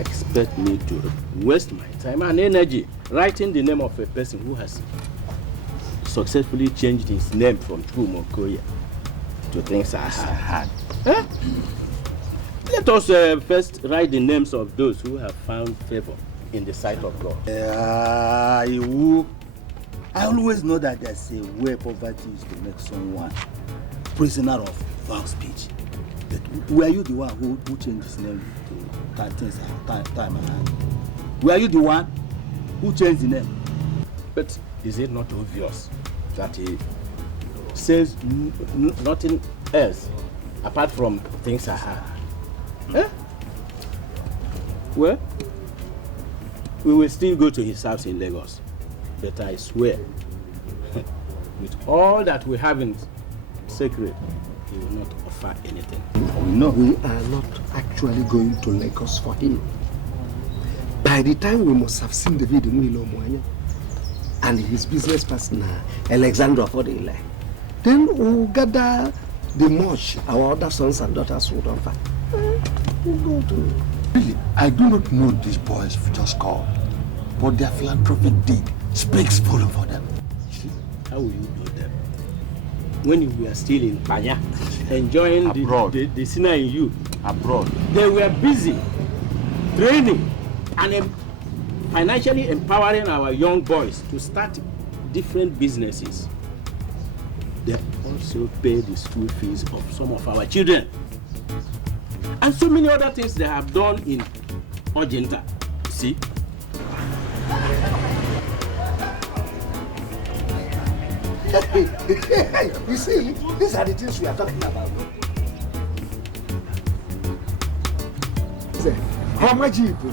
expect me to waste my time and energy writing the name of a person who has successfully changed his name from Chumokoya to things I had? Huh? Let us first write the names of those who have found favor in the sight of God. I always know that there's a way poverty is to make someone prisoner of foul speech. But were you the one who changed his name to things time and hand? Were you the one who changed the name? But is it not obvious that he says nothing else apart from things I had? Eh? Well, we will still go to his house in Lagos. But I swear, with all that we have in secret, he will not offer anything. No, we are not actually going to Lagos for him. By the time we must have seen the video and his business partner, Alexandra Fodele, then we'll gather the much our other sons and daughters would offer. We'll go to... Really, I do not know these boys just called, but their philanthropic deed speaks volume for them. How will you know them? When you were still in Panya, enjoying the sinner in you. Abroad. They were busy training and financially empowering our young boys to start different businesses. They also pay the school fees of some of our children. And so many other things they have done in Ajanta. See? You see, these are the things we are talking about. How much you put?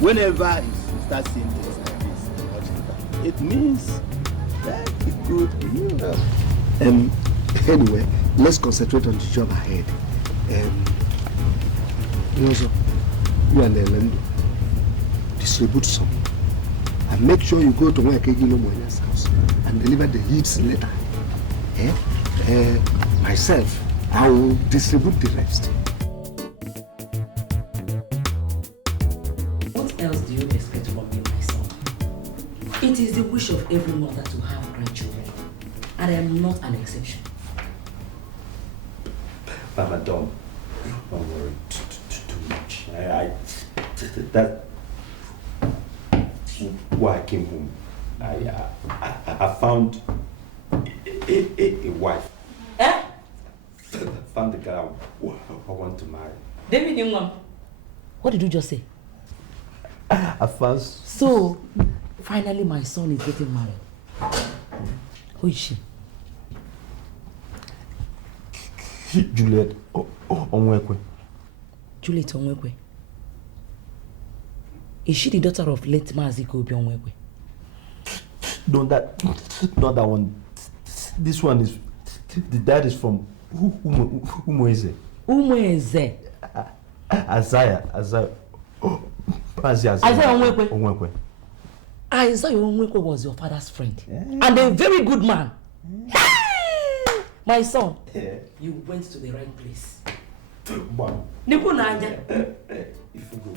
Whenever you start seeing things like this, it means that it could be you. Anyway, let's concentrate on the job ahead. You and Elendo distribute some. And make sure you go to Moya's house and deliver the leads later. Myself, I will distribute the rest. What else do you expect from me, my son? It is the wish of every mother to have grandchildren, and I am not an exception. But madam, don't worry too much. That why I came home. I found a wife. Eh? Found the girl I want to marry. David Newman, what did you just say? I found. So, finally my son is getting married. Who is she? Juliet Onwekwe. Juliet Onwekwe. Is she the daughter of late Maziko Onwekwe? No, not that one. This one is, the dad is from Umweze. Umweze? Isaiah Onwekwe. Isaiah Onwekwe was your father's friend. Yeah. And a very good man. Yeah. My son, you went to the right place. Wow. Nipunanja. If you go.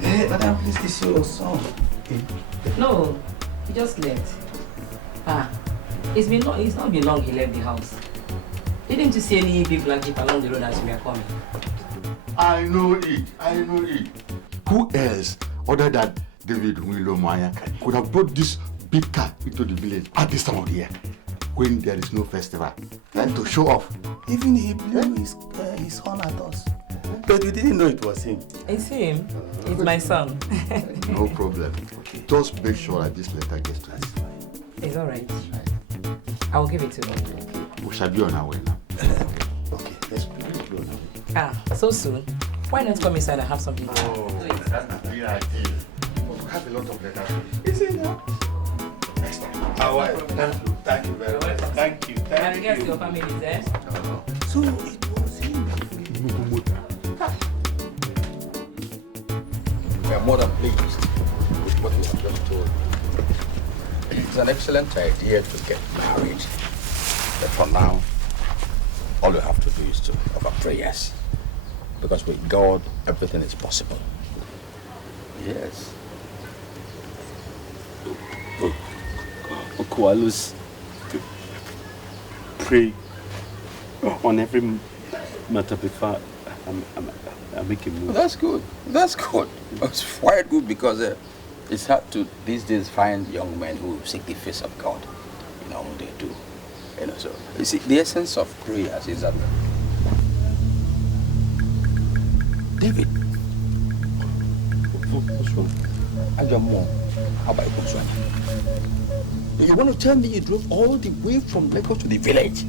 Hey, madam, please, this is your son. No, he just left. It's not been long he left the house. Didn't you see any big black jeep along the road as we are coming? I know it. Who else other than David Wilomaya could have brought this big car into the village at this time of the year when there is no festival and to show off? Even he blew his horn at us. But we didn't know it was him. It's him. It's my son. No problem. Okay. Just make sure that this letter gets to us. It's all right. I will give it to him. We shall be on our way now. Okay, let's be on our way. So soon. Why not come inside and have something to Oh, that's a great idea. We have a lot of letters. Is it now? Next time. Oh, right. Thank you very much. Thank you. And I guess your family is there? No. So it was him. We are more than pleased with what you have just told. It's an excellent idea to get married. But for now, all you have to do is to offer prayers. Because with God, everything is possible. Yes. Uncle Alus pray on every matter before I make a move. That's good. That's good. It's quite good because it's hard to these days find young men who seek the face of God. You know, they do. You know, so you see, the essence of prayers is that David. What's wrong? And your mom, how about you? You want to tell me you drove all the way from Lagos to the village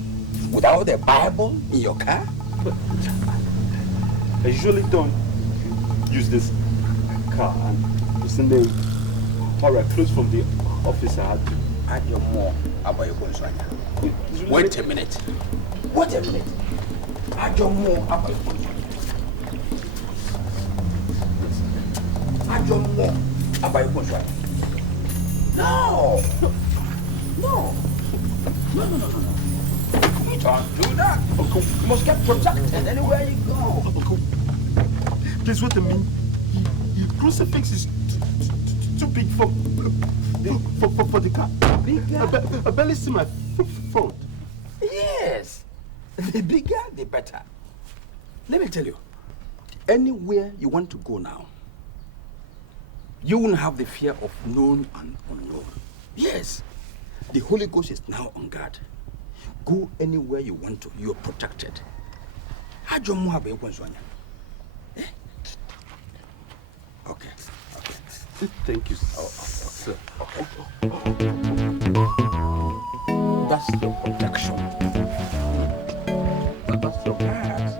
without the Bible in your car? But I usually don't use this car, and listen, they hurry close from the office. I had to. And your mom, how about you? Wait a minute. Wait a minute. And your mom, how about you? And your mom, how about you? No. No. You don't do that. Uncle, you must get protected anywhere you go. Uncle, please, what I mean? Your crucifix is too big for the car. Bigger? I barely see my front. Yes. The bigger, the better. Let me tell you, anywhere you want to go now, you won't have the fear of known and unknown. Yes. The Holy Ghost is now on guard. Go anywhere you want to. You are protected. Eh? Okay. Thank you, sir. Okay. That's your protection. That's your guard.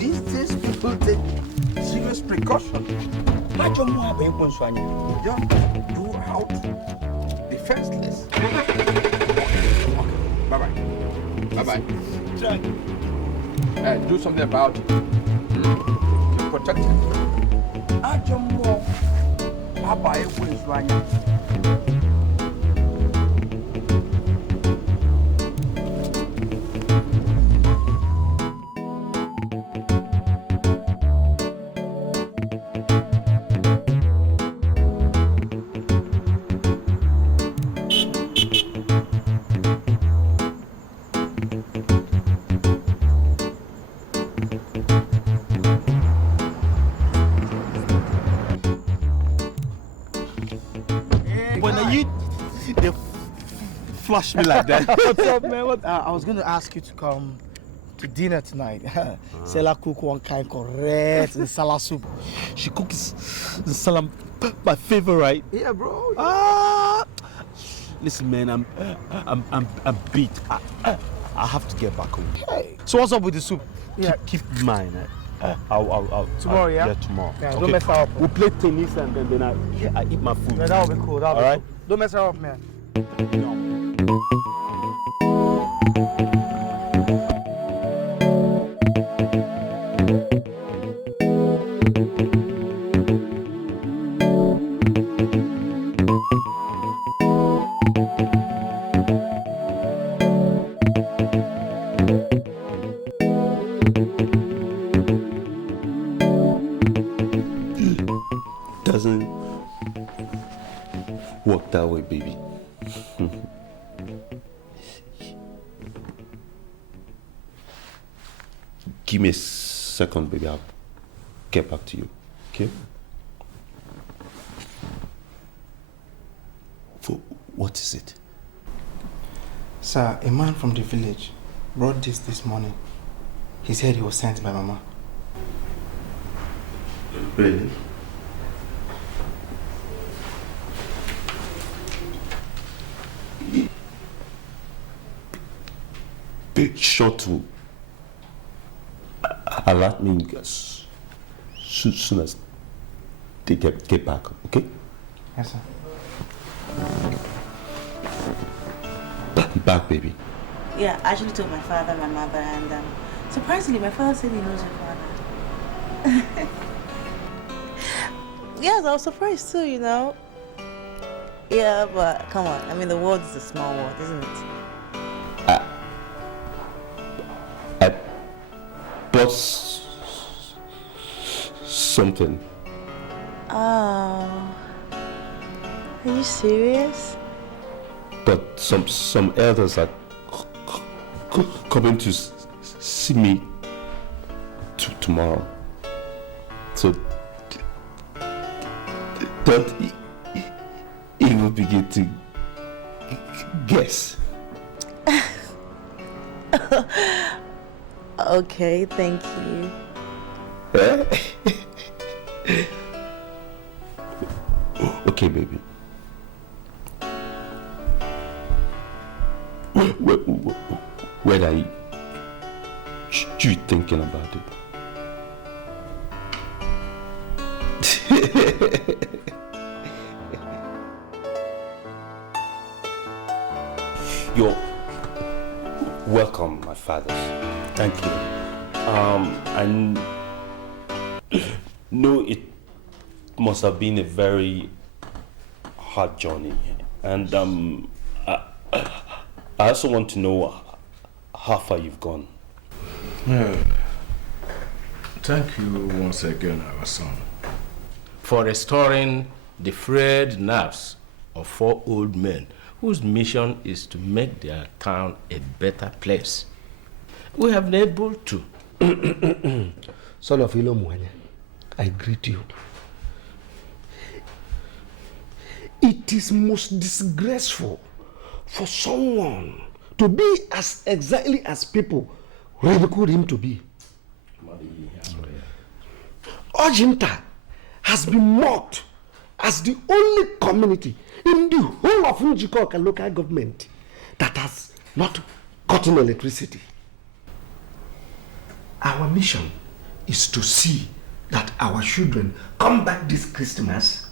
These days people take serious precaution. Just do out defenseless. Okay. Bye-bye. Bye-bye. Do something about it. Keep protected. Flush me like that. What's up, man? I was going to ask you to come to dinner tonight. Sela cook one kind correct nsala soup. She cooks nsala, my favorite. Yeah, bro. Listen, man, I'm beat. I have to get back home. Hey. So what's up with the soup? Yeah, keep mine. I'll tomorrow, yeah? Yeah, tomorrow. Yeah, okay. Don't mess her up. We'll play tennis and then I eat my food. Yeah, that'll be cool. All right? Cool. Don't mess her up, man. No. Doesn't work that way, baby. Give me a second, baby. I'll get back to you. Okay? What is it? Sir, a man from the village brought this morning. He said he was sent by Mama. Really? Be sure to alert me as soon as they get back, okay? Yes, sir. Back, baby. Yeah, I actually told my father, my mother, and surprisingly, my father said he knows your father. Yes, I was surprised too, you know. Yeah, but come on. I mean, the world is a small world, isn't it? I bought something. Oh. Are you serious? But some elders are coming to see me tomorrow. So don't even begin to guess. Okay, thank you. Okay, baby. When are you thinking about it? You're welcome, my fathers. Thank you. I know it must have been a very hard journey, and I also want to know how far you've gone. Yeah. Thank you once again, our son, for restoring the frayed nerves of 4 old men whose mission is to make their town a better place. We have been able to. Son of Ilomwanya, I greet you. It is most disgraceful for someone to be as exactly as people ridiculed him to be. Ajanta has been mocked as the only community in the whole of Njikoka local government that has not gotten electricity. Our mission is to see that our children come back this Christmas,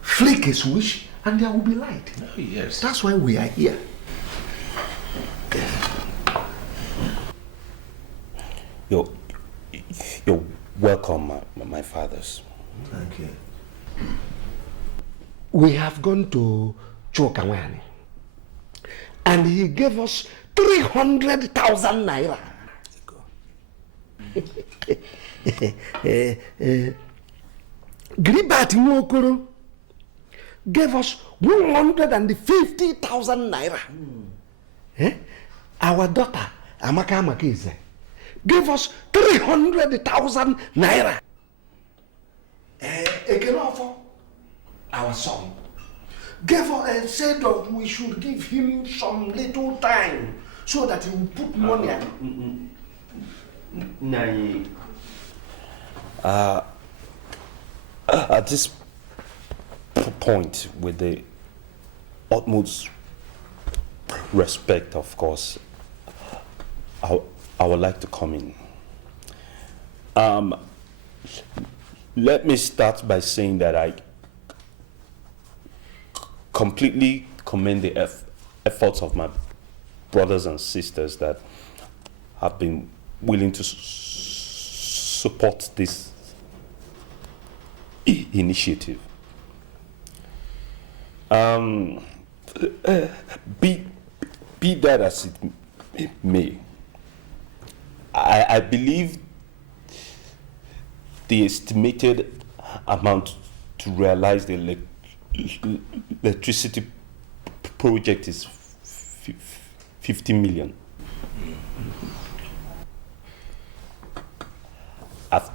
flick a switch, and there will be light. Oh, yes. That's why we are here. You're welcome, my fathers. Thank you. We have gone to Chokawani, and he gave us 300,000 naira. Gribati Mokoro gave us 150,000 naira. Our daughter, Amaka Makize, gave us 300,000 naira. Ekenofo, our son, gave us and said that we should give him some little time so that he will put money. At this point, with the utmost respect, of course, I would like to come in. Let me start by saying that I completely commend the efforts of my brothers and sisters that have been willing to support this initiative. Be that as it may, I believe the estimated amount to realize the electricity project is 50 million. I've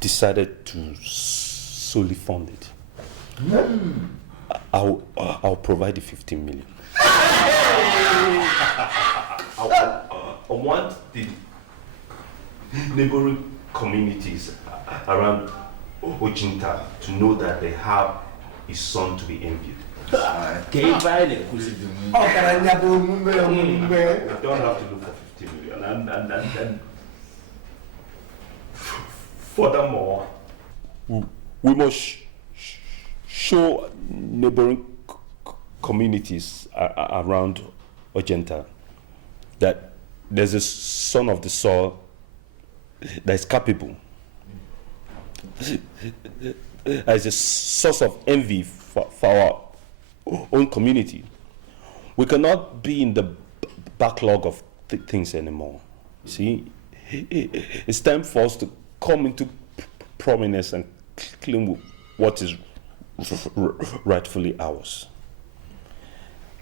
decided to solely fund it. I'll provide the 15 million. I want the neighboring communities around Ajanta to know that they have a son to be envied. You don't have to look for 50 million. And Furthermore, we must show neighboring communities around Ajanta that there's a son of the soil that is capable. As a source of envy for our own community. We cannot be in the backlog of things anymore. See, it's time for us to come into prominence and claim what is rightfully ours.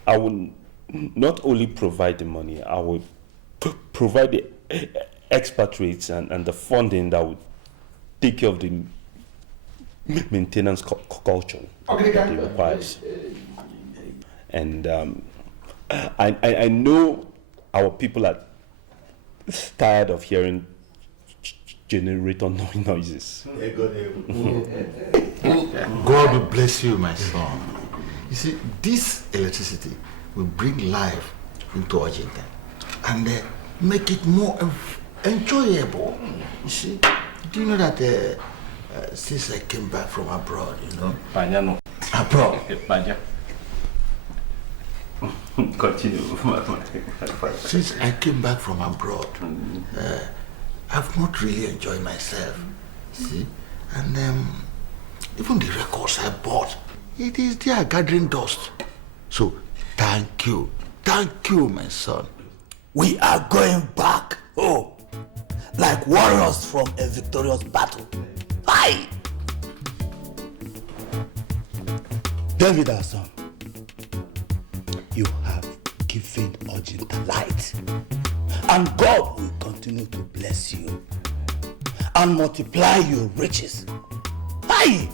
I will not only provide the money, I will provide the expatriates and the funding that would take care of the maintenance culture that it requires. And I know our people are tired of hearing generator noises. God will bless you, my son. You see, this electricity will bring life into Ajanta and make it more enjoyable. You see, do you know that since I came back from abroad, you know? Abroad. Continue. Since I came back from abroad, I've not really enjoyed myself. See? And even the records I bought, it is there gathering dust. So, thank you, my son. We are going back home, like warriors from a victorious battle. Aye! David, our son, you have given Ajanta light, and God will continue to bless you and multiply your riches. Aye!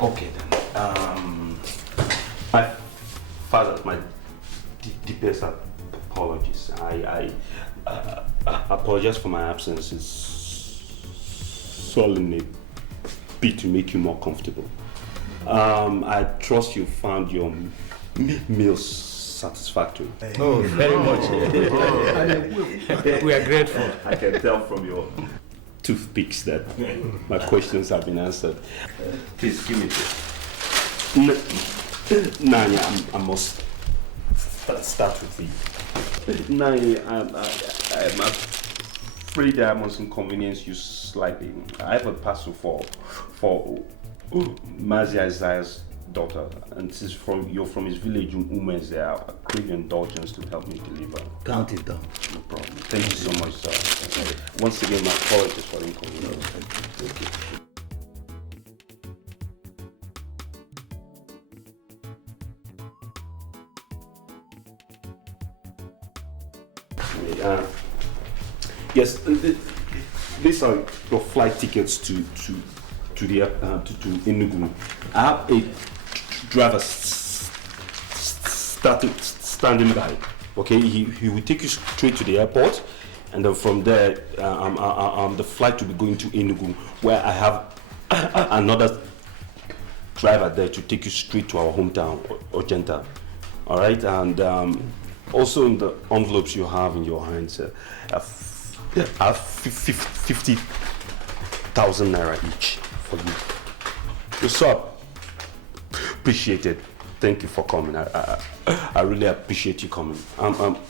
Okay then. My father, my deepest apologies. I apologize for my absence. It's solely a bit to make you more comfortable. I trust you found your meals satisfactory. Oh, very much. We are grateful. I can tell from your toothpicks that my questions have been answered. Please give me this. Nanya, I must start with you. Nanya, I'm afraid I must inconvenience you slightly. I have a parcel for Mazi Isaiah's daughter, and this is you're from his village in Umeze. I crave your indulgence to help me deliver. Count it down. No problem. Thank you so much, sir. Once again, my apologies for the inconvenience. Thank you. Yes, these are your flight tickets to Enugu. I have a driver standing by. Okay, he will take you straight to the airport, and then from there, the flight will be going to Enugu, where I have another driver there to take you straight to our hometown, Ajanta. All right, and also in the envelopes you have in your hands, I have 50,000 naira each for you. You're so appreciated. Thank you for coming. I really appreciate you coming.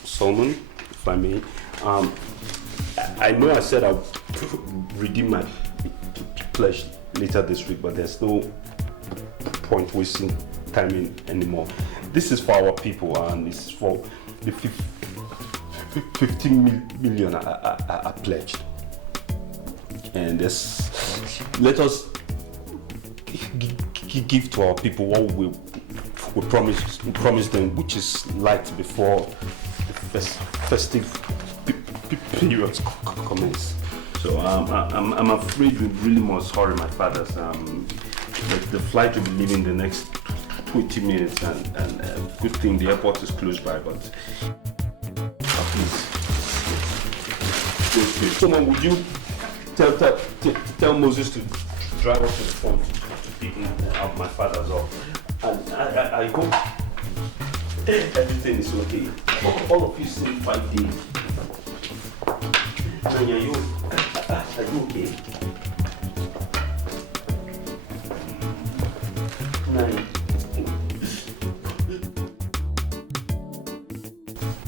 Solomon, if I may. I know I said I'll redeem my pledge later this week, but there's no point wasting time anymore. This is for our people, and it's for the 15 million I pledged. And let us give to our people what we promised them, which is light before the festive periods commence. So I'm afraid we really must hurry, my fathers. The flight will be leaving the next 20 minutes, and good thing the airport is close by, but please. Someone, would you tell Moses to drive up to the phone to pick up my father's off? And I hope everything is okay. All of you seem quite deep. Are you okay?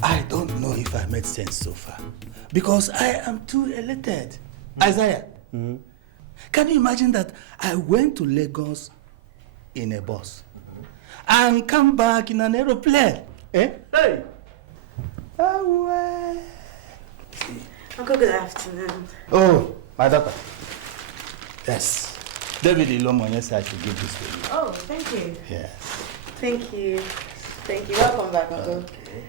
I don't know if I made sense so far, because I am too elated. Isaiah, can you imagine that I went to Lagos in a bus and come back in an aeroplane? Eh? Hey! Uncle, good afternoon. Oh, my daughter. Yes. David Ilomonye said I should give this to you. Oh, thank you. Yes. Thank you. Thank you. Welcome back, Uncle. Okay.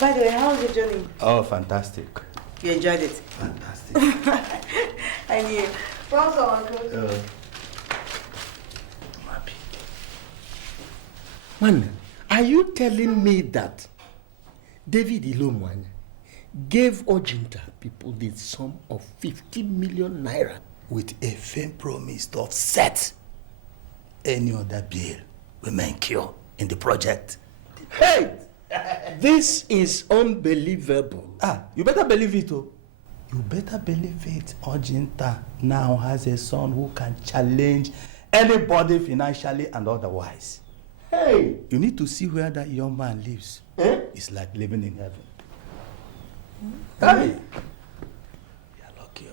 By the way, how was your journey? Oh, fantastic. You enjoyed it? Fantastic. I knew. Welcome, Uncle. I'm happy. Man, are you telling me that David Ilomonye gave Ajanta people the sum of 50 million naira with a firm promise to offset any other bill we may incur in the project? Hey! This is unbelievable. You better believe it, oh. You better believe it. Ajanta now has a son who can challenge anybody financially and otherwise. Hey! You need to see where that young man lives. Eh? It's like living in heaven. Hey! You're lucky,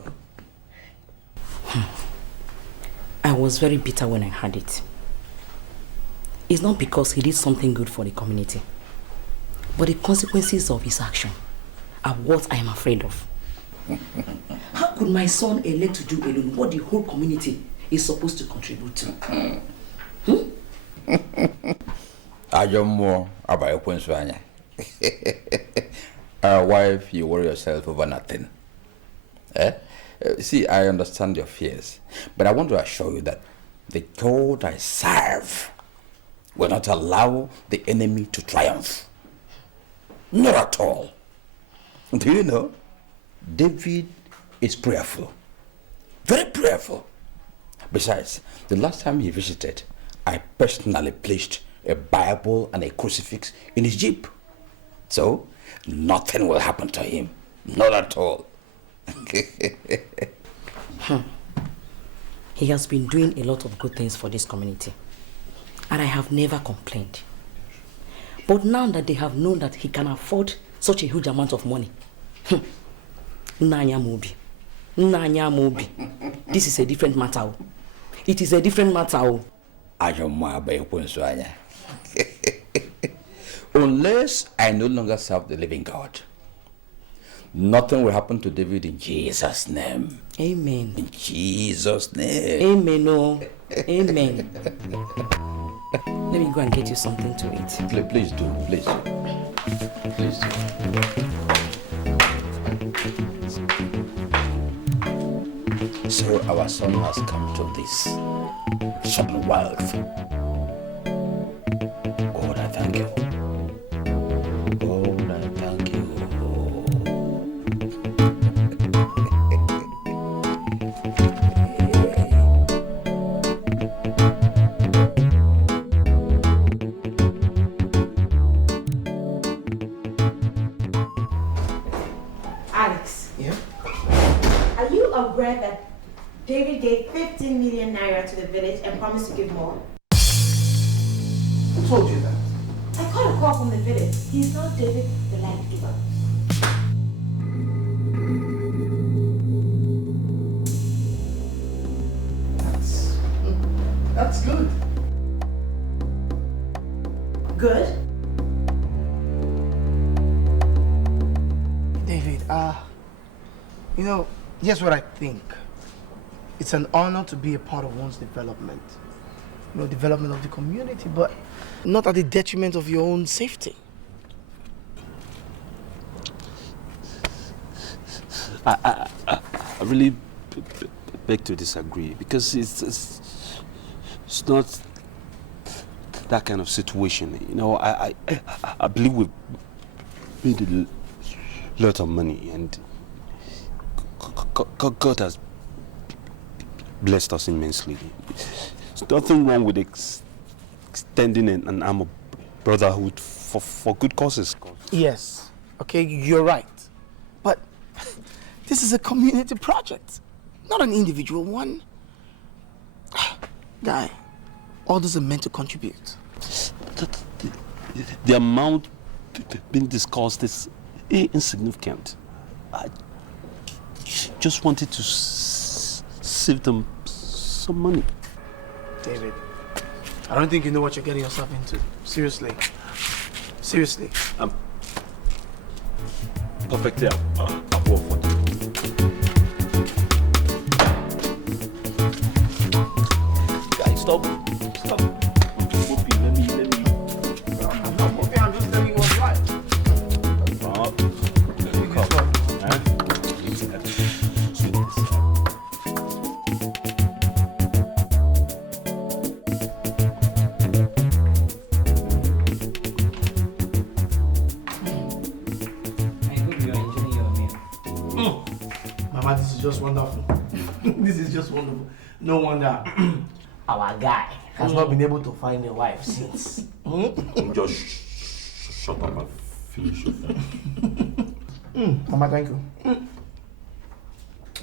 I was very bitter when I heard it. It's not because he did something good for the community, but the consequences of his action are what I am afraid of. How could my son elect to do alone what the whole community is supposed to contribute to? Ajomo Abayoponswanya. Our wife, you worry yourself over nothing. See, I understand your fears, but I want to assure you that the God I serve will not allow the enemy to triumph. Not at all. Do you know, David is prayerful. Very prayerful. Besides, the last time he visited, I personally placed a Bible and a crucifix in his jeep. So, nothing will happen to him. Not at all. He has been doing a lot of good things for this community, and I have never complained. But now that they have known that he can afford such a huge amount of money, Nanya Mobi, this is a different matter. It is a different matter. Unless I no longer serve the living God, nothing will happen to David in Jesus' name. Amen. In Jesus' name. Amen. Oh, amen. Let me go and get you something to eat. Please do. Please do. Please do. So our son has come to this sudden wealth. God, I thank you. God, I thank you. Alex. Yeah? Are you aware that David gave 15 million naira to the village and promised to give more? Who told you that? I got a call from the village. He's not David the land giver. That's good. Good. David, you know, here's what I think. It's an honor to be a part of one's development. You know, development of the community, but not at the detriment of your own safety. I really beg to disagree, because it's not that kind of situation. You know, I believe we've made a lot of money, and God has blessed us immensely. There's nothing wrong with extending an arm of brotherhood for good causes. Yes, okay, you're right. But this is a community project, not an individual one. Guy, others are meant to contribute. The amount being discussed is insignificant. I just wanted to save them some money. David, I don't think you know what you're getting yourself into. Seriously. Seriously. Perfectly. Guys, stop. Whoopi, let me. I'm not moving, I'm just telling you what's right. Mama, this is just wonderful. This is just wonderful. No wonder our guy has not been able to find a wife since. Just shut up and finish it. Mama, thank you.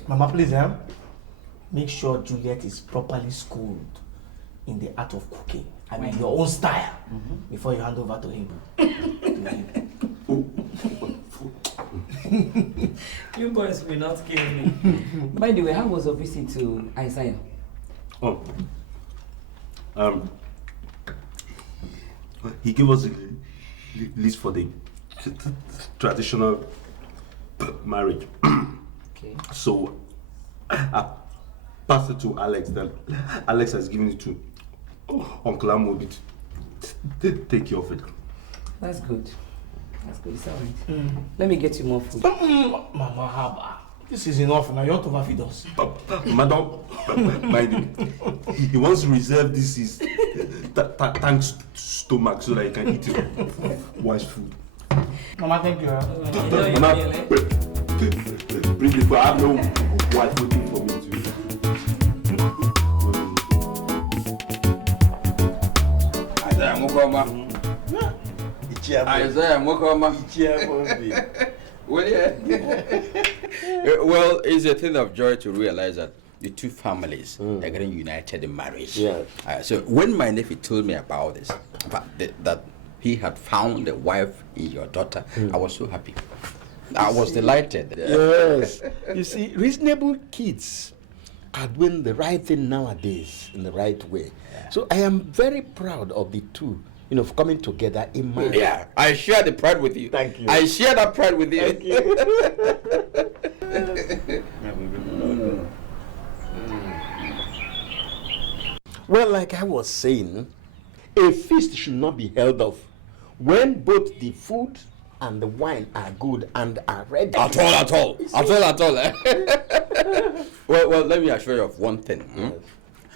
Mama, please, make sure Juliet is properly schooled in the art of cooking. I mean, your own style, before you hand over to him. You boys will not kill me. By the way, how was your visit to Isaiah? Oh. He gave us a list for the traditional marriage. Okay. So I passed it to Alex. Then Alex has given it to Uncle Amobi to take care of it. That's good. That's good. It's all right. Let me get you more food. Mama Haba, this is enough now. You ought to overfeed us. Madam, mind it. He wants to reserve this his thanks stomach so that he can eat his wife's food. Mama, thank you. Mama, bring the food. I have no wife waiting for me too. Isaiah Mokoma. Well, it's a thing of joy to realize that the two families are getting united in marriage. Yeah. So when my nephew told me about this, that he had found a wife in your daughter, I was so happy. I was delighted. Yes. You see, reasonable kids are doing the right thing nowadays in the right way. Yeah. So I am very proud of the two, you know, coming together in marriage. Yeah, I share the pride with you. Thank you. I share that pride with you. Thank you. Well, like I was saying, a feast should not be held off when both the food and the wine are good and are ready. At all. Well, let me assure you of one thing. Yes.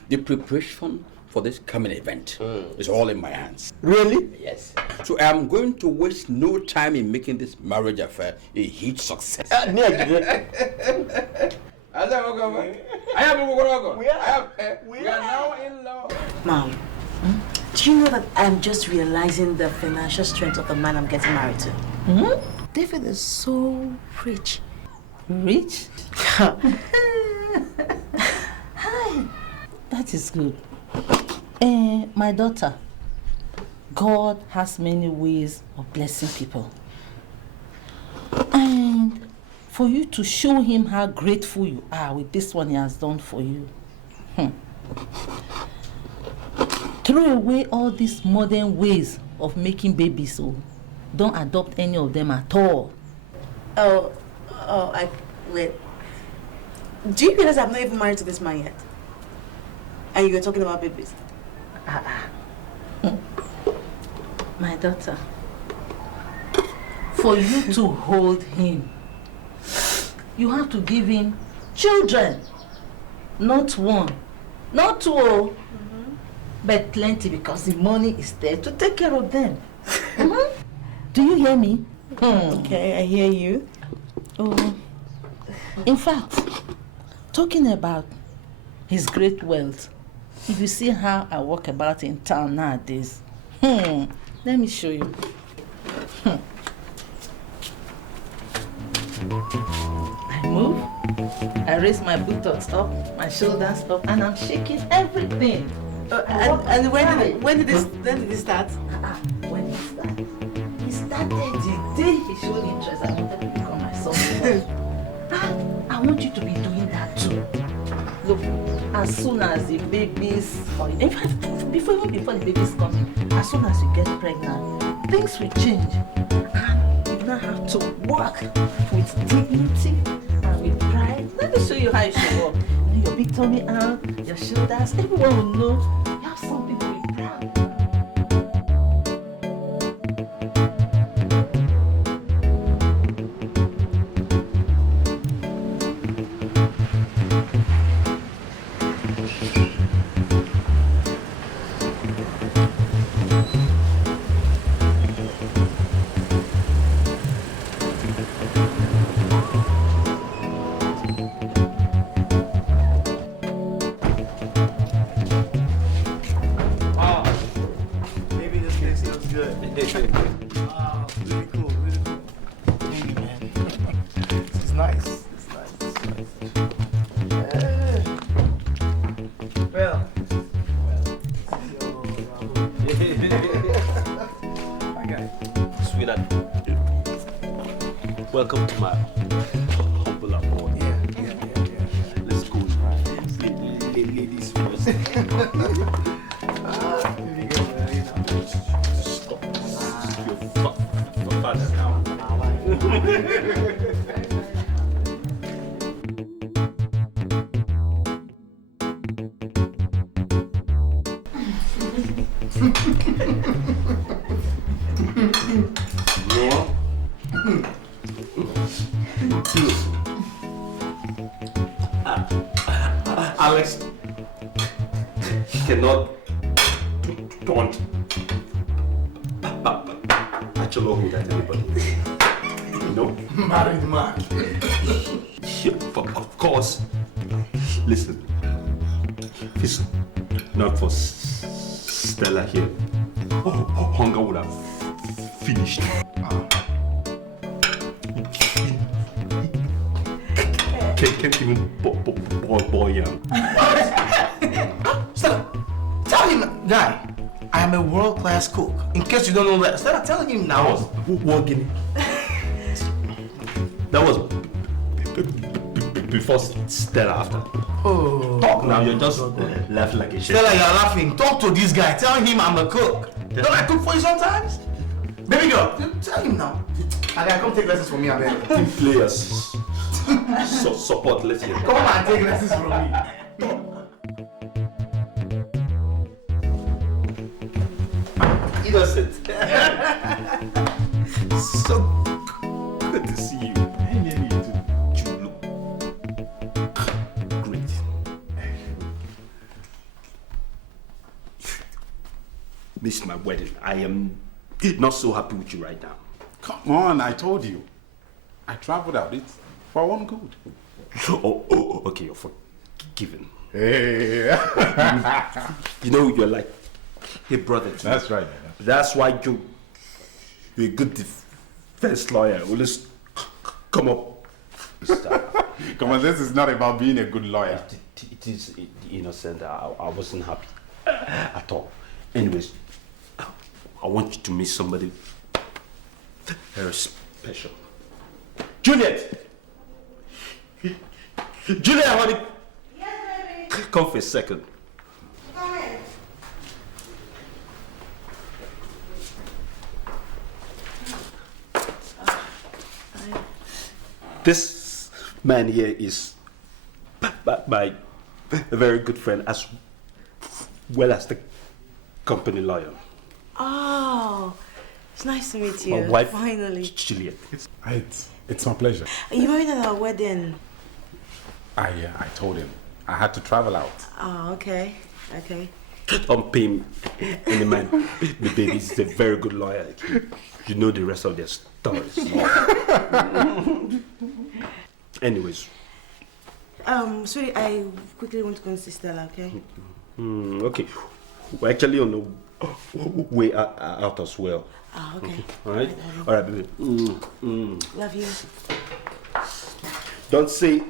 The preparation for this coming event is all in my hands. Really? Yes. So I am going to waste no time in making this marriage affair a huge success. We are now in love. Mom, do you know that I'm just realizing the financial strength of the man I'm getting married to? David is so rich. Rich? Hi. That is good. My daughter, God has many ways of blessing people. And for you to show him how grateful you are with this one he has done for you. throw away all these modern ways of making babies, so don't adopt any of them at all. Wait. Do you realize I'm not even married to this man yet? And you're talking about babies? My daughter, for you to hold him, you have to give him children. Not one, not two, but plenty, because the money is there to take care of them. Do you hear me? Okay, I hear you. In fact, talking about his great wealth, if you see how I walk about in town nowadays, let me show you. I move, I raise my buttocks up, my shoulders up, and I'm shaking everything. And when did this start? When he started? He started the day he showed interest. I wanted to become my son. I want you to be doing that too. Look, as soon as the babies, or in fact, before the babies come in, as soon as you get pregnant, things will change. And you now have to work with dignity and with pride. Let me show you how you should work. Your big tummy out, your shoulders, everyone will know you have something to be proud of. Welcome to my humble abode. Yeah. Let's go. Ladies first. Here we go, Stop. Your father now. Alex cannot don't actually love me at anybody. No? Married man. Yeah, of course. Listen, it's not for Stella here. Hunger would have finished. Can't even boy young. Stella, tell him, guy, I am a world-class cook. In case you don't know that, Stella, tell him now. Walking. That was before Stella, after. Oh. Talk now, you're just laughing like a shit. Stella, you're laughing. Talk to this guy. Tell him I'm a cook. Don't I cook for you sometimes? Baby girl, tell him now. I gotta come take lessons from me, I bet. Team players. Support, let's hear. Come on and take lessons from me. Innocent. So good to see you. You look great. Missed my wedding. I am not so happy with you right now. Come on, I told you. I traveled out. It's for one good. Oh, okay, you're forgiven. Hey. You know, you're like a brother to me. That's right. That's why you're a good defense lawyer. Always come up. Come on, this is not about being a good lawyer. It is innocent. I wasn't happy at all. Anyways, I want you to meet somebody very special. Juliet! Juliet, honey! Yes, baby. Come for a second. Come in. This man here is my very good friend as well as the company lawyer. Oh, it's nice to meet you. My wife, finally. Juliet. It's my pleasure. You married at our wedding. I told him I had to travel out. Oh, okay. Okay. Don't pay him any man. The baby is a very good lawyer. You know the rest of their stories. Anyways. Sweetie, I quickly want to go and see Stella, okay? Okay. We're actually on the way out as well. Oh, okay. All right? All right, baby. Love you. Don't say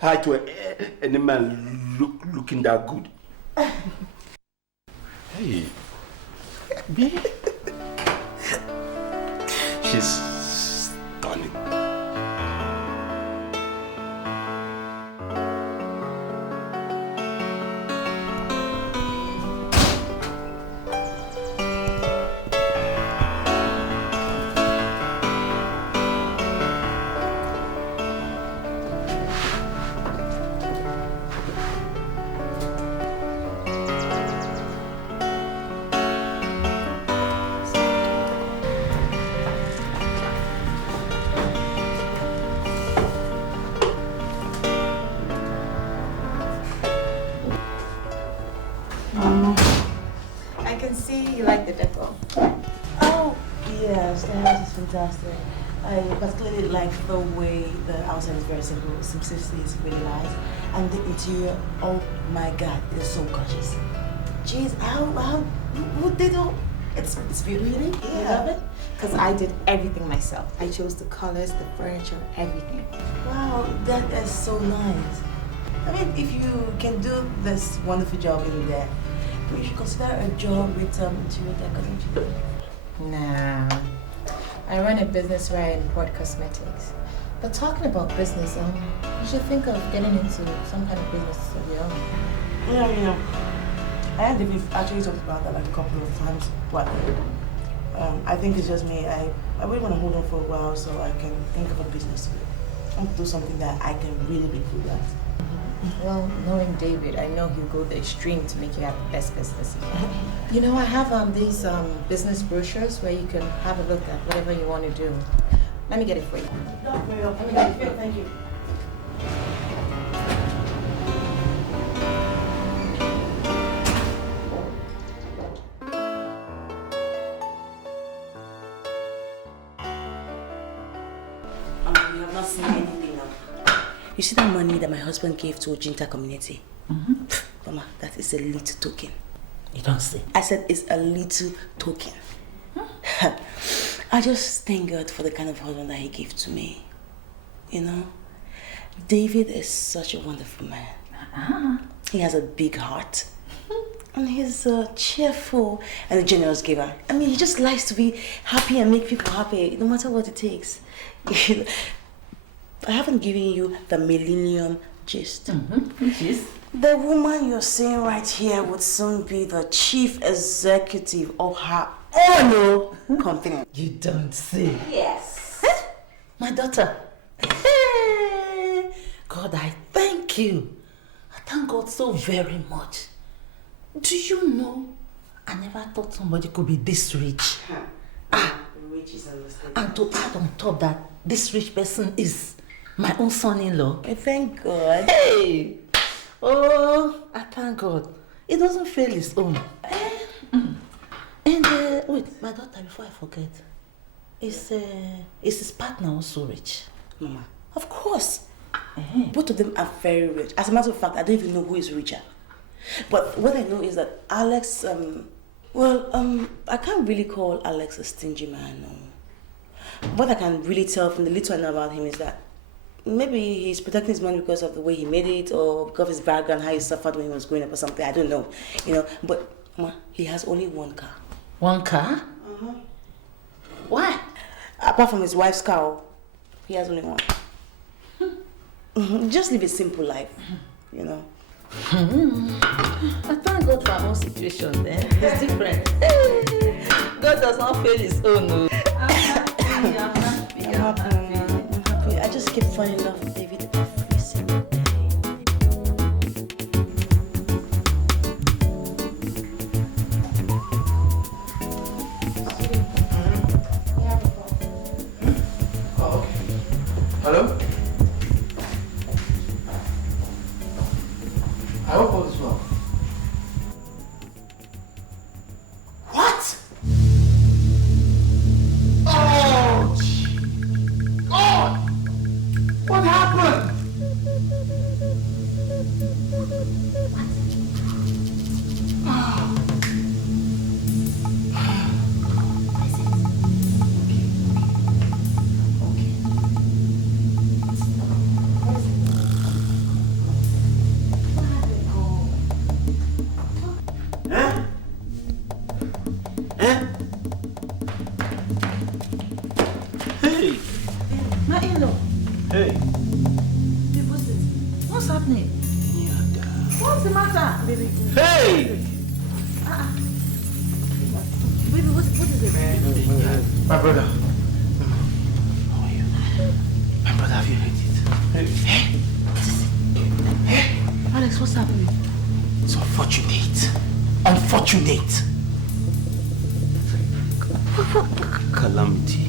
hi to any man looking that good. Hey. She's stunning. I can see you like the decor. Oh, yes, the house is fantastic. I particularly like the way the outside is very simple. Simplicity is really nice. And the interior, oh my God, it's so gorgeous. Jeez, how what they do? It's beautiful. You love it? Because I did everything myself. I chose the colors, the furniture, everything. Wow, that is so nice. I mean, if you can do this wonderful job in there, you should consider a job with interior decor, don't you think? Nah. I run a business where I import cosmetics. But talking about business, you should think of getting into some kind of business of your own. Yeah. I had actually talked about that like a couple of times, but I think it's just me. I really want to hold on for a while so I can think of a business to do. I want to do something that I can really be good at. Well, knowing David, I know he'll go the extreme to make you have the best business. You know, I have these business brochures where you can have a look at whatever you want to do. Let me get it for you. Let me get it for you. Thank you. You have not seen anything now. You see that money that my husband gave to Ajanta community? Mama, that is a little token. You don't see? I said it's a little token. I just thank God for the kind of husband that he gave to me. You know? David is such a wonderful man. He has a big heart. And he's cheerful and a generous giver. I mean, he just likes to be happy and make people happy, no matter what it takes. I haven't given you the millennium gist. Which is? The woman you're seeing right here would soon be the chief executive of her own company. You don't see? Yes. My daughter. Hey. God, I thank you. I thank God so very much. Do you know, I never thought somebody could be this rich. Rich is a mistake. And to add on top that this rich person is my own son-in-law. Thank God. Hey! Oh, I thank God. It doesn't fail its own. And wait, my daughter, before I forget, is his partner also rich? Mama, of course. Both of them are very rich. As a matter of fact, I don't even know who is richer. But what I know is that Alex, I can't really call Alex a stingy man. What I can really tell from the little I know about him is that maybe he's protecting his money because of the way he made it or because of his background, how he suffered when he was growing up or something. I don't know, But he has only one car. One car? Why? Apart from his wife's car, he has only one. Just live a simple life, I thank God for our own situation then. It's different. God does not fail his own. I'm happy. I just keep falling in love with David every single day. Oh, okay. Hello? I hope all is well. What? Oh, God! What happened? Hey! My in-law. Hey! What's happening? What's the matter? Baby. Hey! Baby, what is it? My brother. How are you? My brother, have you heard it? Hey! Hey! Alex, what's happening? It's unfortunate. Unfortunate. Calamity.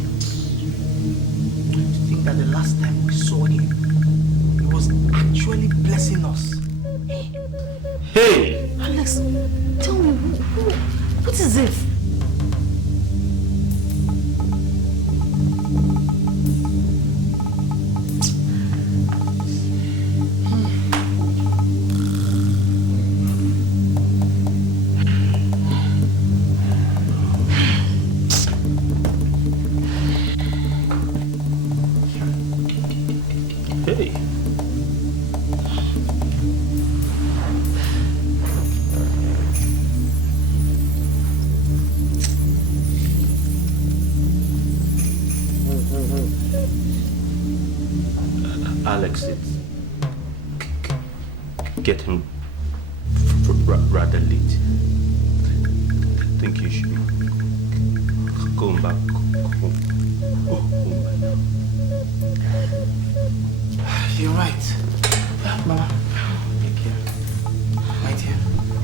To think that the last time we saw him, he was actually blessing us. Hey! Alex, tell me, what is it? Hey! Alex, it's getting rather late. I think you should be going back home by now. You're right. Mama, take care. My dear.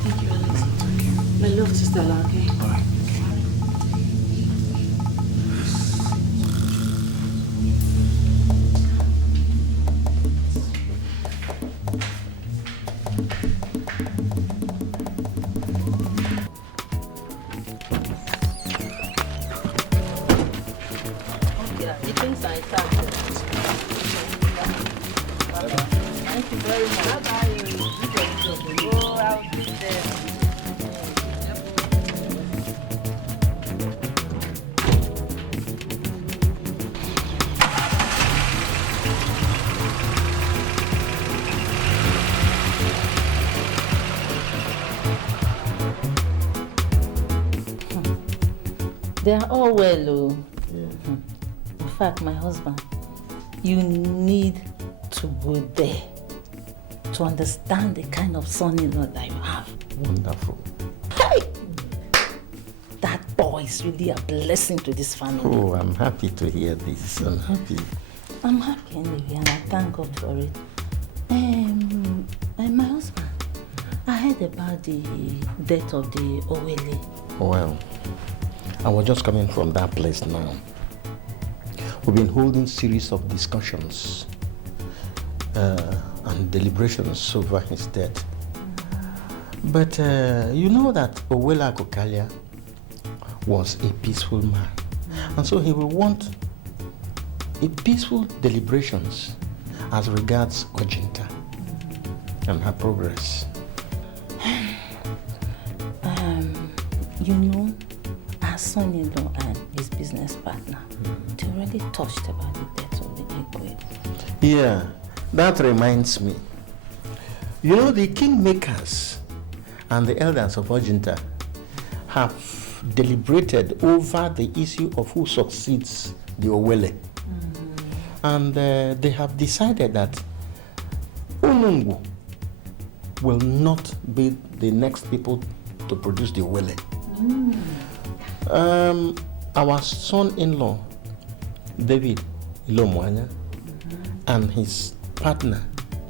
Thank you, Alex. Take care. My love to Stella, okay? All right. Yeah, the things are intact. Thank you very much. Bye-bye. Go out there. They are all well, oh. In fact, my husband, you need to go there to understand the kind of son-in-law that you have. Wonderful. Hey! That boy is really a blessing to this family. Oh, I'm happy to hear this. I'm happy. I'm happy anyway, and I thank God for it. And my husband, I heard about the death of the Owele. Well, I was just coming from that place now. We've been holding series of discussions and deliberations over his death. But you know that Owele Akokalia was a peaceful man. And so he will want a peaceful deliberations as regards Ajanta and her progress. You know, our son-in-law and his business partner, they already touched about the death of the Igbo. Yeah, that reminds me. You know, the kingmakers and the elders of Ajanta have deliberated over the issue of who succeeds the Owele. And they have decided that Onungu will not be the next people to produce the Owele. Our son-in-law, David Ilomwanya, and his partner,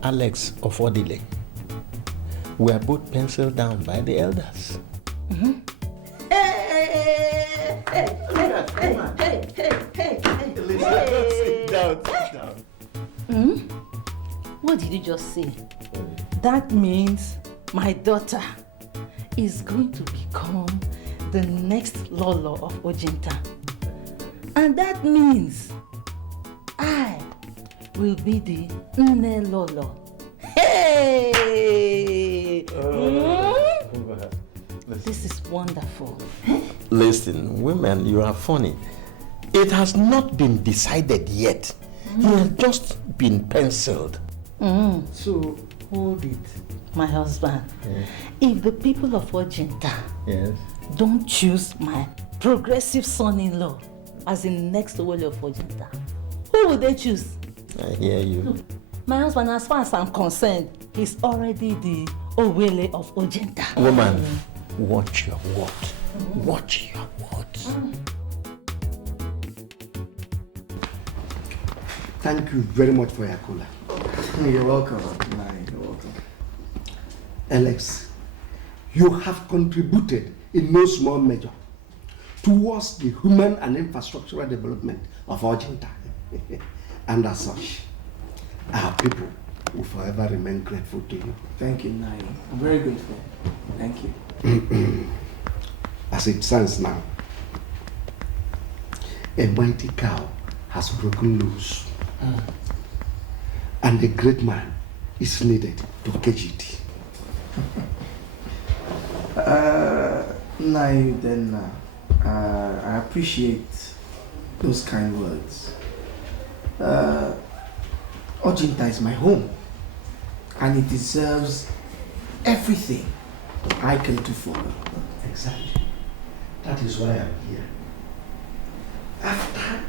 Alex of Odile, were both penciled down by the elders. Hey! Sit down. What did you just say? That means my daughter is going to become the next Lalo of Ajanta. And that means I will be the Nne Lolo. Hey! This is wonderful. Listen, women, you are funny. It has not been decided yet. He has just been penciled. So, hold it. My husband, if the people of Ajanta don't choose my progressive son-in-law as the next Owele of Ajanta, who will they choose? I hear you. Look, my husband, as far as I'm concerned, he's already the Owele of Ajanta. Woman, watch your word. Watch your words. Thank you very much for your cola. You're welcome. You're welcome. Alex, you have contributed in no small measure towards the human and infrastructural development of Ajanta. And as such, our people will forever remain grateful to you. Thank you, Nai. I'm very grateful. Thank you. As it stands now, a mighty cow has broken loose. And a great man is needed to catch it. Nai, then I appreciate those kind words. Ajanta is my home, and it deserves everything I can do for her. Exactly. That is why I'm here. After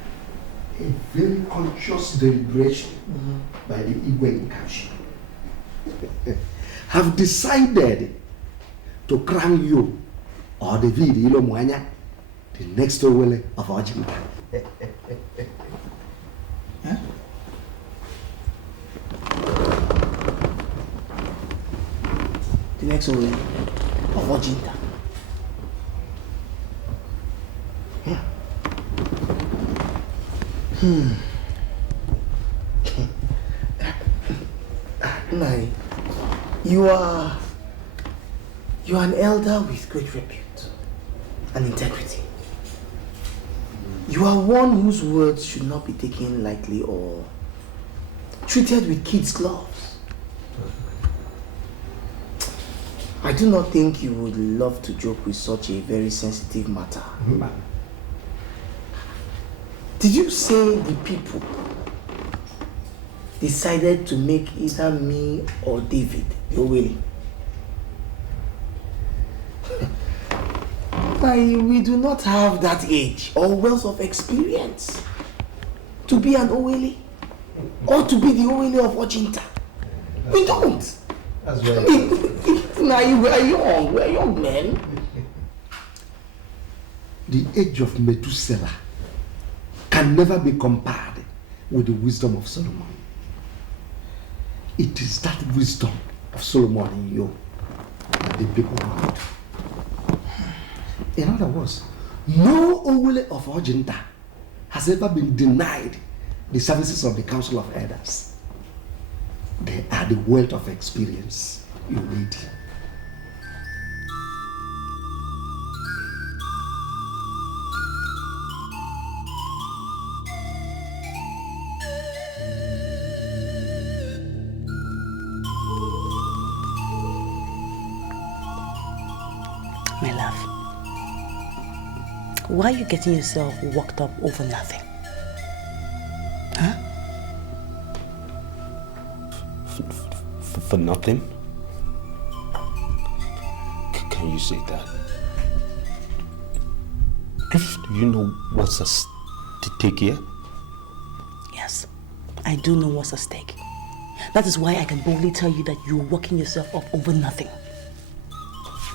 a very conscious deliberation by the Igwe Council, have decided to crown you or David Ilomwanya the next Owele of Ajanta. The next Owele of Ajanta. Nai, you are an elder with great repute and integrity. You are one whose words should not be taken lightly or treated with kids' gloves. I do not think you would love to joke with such a very sensitive matter. Did you say the people decided to make either me or David the Owele? We do not have that age or wealth of experience to be an Owele or to be the Owele of Ajanta. We don't. That's right. Now we're young men. The age of Methuselah can never be compared with the wisdom of Solomon. It is that wisdom of Solomon in you that the people want. In other words, no Owele of Ajanta has ever been denied the services of the Council of Elders. They are the wealth of experience you need. My love, why are you getting yourself worked up over nothing? Huh? For nothing? Can you say that? Do you know what's at stake here? Yes, I do know what's at stake. That is why I can boldly tell you that you're working yourself up over nothing.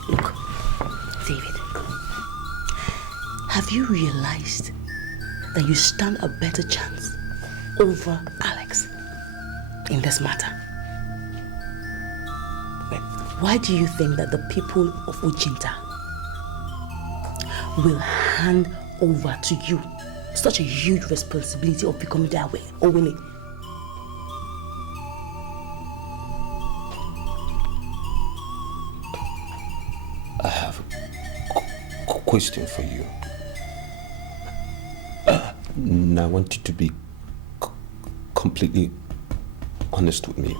Look, David, have you realized that you stand a better chance over Alex in this matter. Why do you think that the people of Ajanta will hand over to you such a huge responsibility of becoming their way, Owele? I have a question for you. And I want you to be completely honest with me.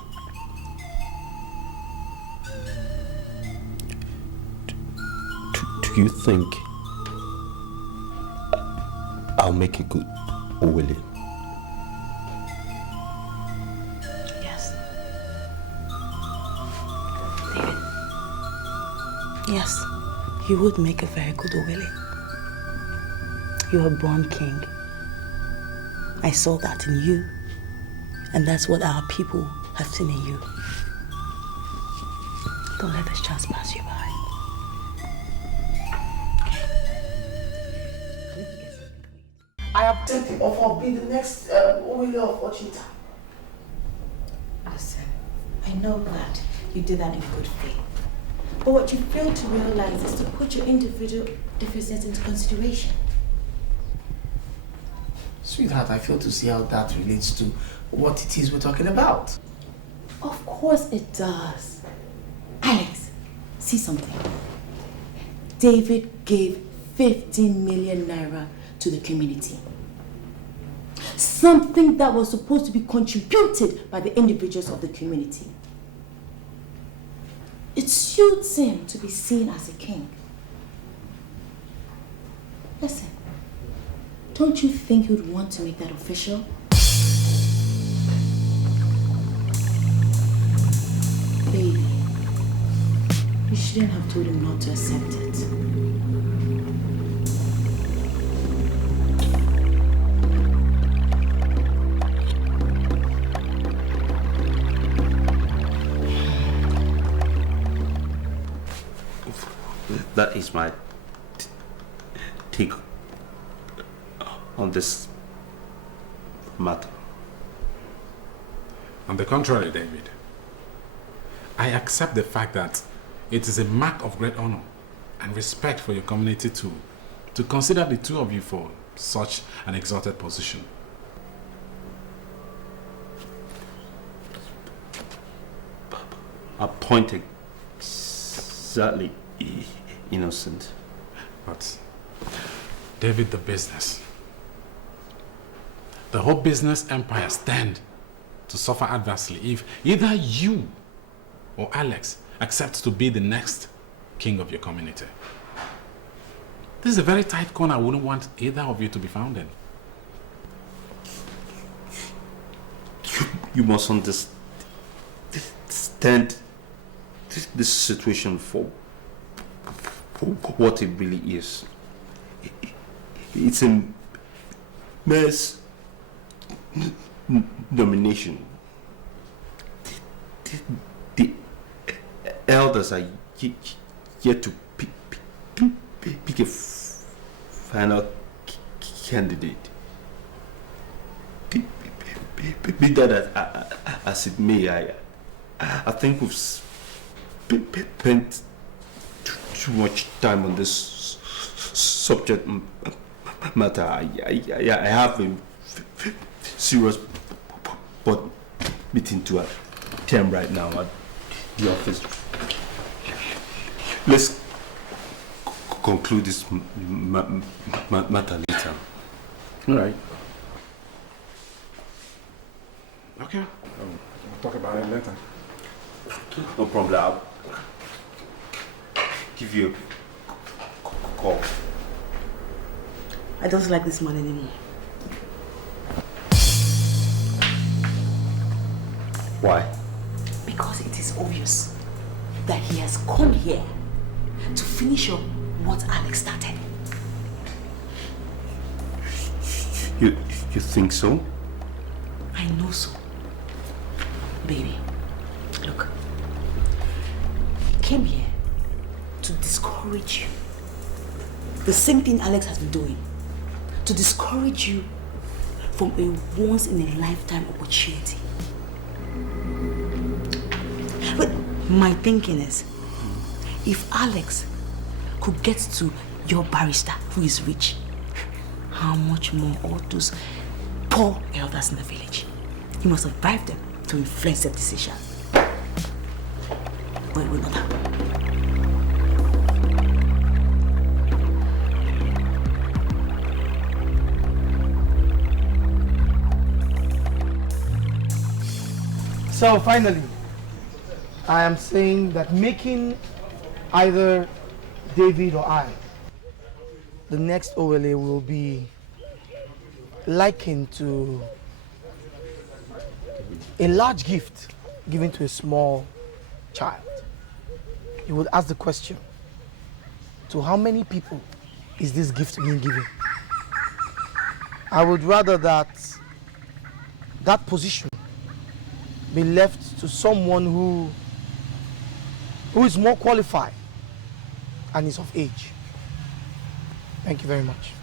Do you think I'll make a good Owele? Yes. David. Yes, you would make a very good Owele. You're a born king. I saw that in you, and that's what our people have seen in you. Don't let this chance pass you by. I have taken the offer of being the next Owele of Ajanta. Listen, I know that you did that in good faith. But what you fail to realize is to put your individual differences into consideration. Sweetheart, I fail to see how that relates to what it is we're talking about. Of course it does. Alex, see something. David gave 15 million naira to the community. Something that was supposed to be contributed by the individuals of the community. It suits him to be seen as a king. Listen, don't you think he would want to make that official? Baby, you shouldn't have told him not to accept it. That is my take on this matter. On the contrary, David, I accept the fact that it is a mark of great honor and respect for your community to consider the two of you for such an exalted position. A point exactly innocent. But David, the business, the whole business empire stand to suffer adversely if either you or Alex accepts to be the next king of your community. This is a very tight corner I wouldn't want either of you to be found in. You must understand this situation for what it really is. It's a mass nomination. The elders are yet to pick a final candidate. Be that as it may, I think we've spent too much time on this subject matter. I have a serious board meeting to attend right now at the office. Let's conclude this matter later. All right. Okay. We'll talk about it later. No problem. I'll give you a call. I don't like this man anymore. Why? Because it is obvious that he has come here to finish up what Alex started. You think so? I know so. Baby, look. He came here to discourage you. The same thing Alex has been doing. To discourage you from a once-in-a-lifetime opportunity. My thinking is, if Alex could get to your barrister who is rich, how much more all those poor elders in the village? He must have bribed them to influence their decision. Wait, no. So finally, I am saying that making either David or I the next OLA will be likened to a large gift given to a small child. You would ask the question, to how many people is this gift being given? I would rather that position be left to someone who is more qualified and is of age. Thank you very much.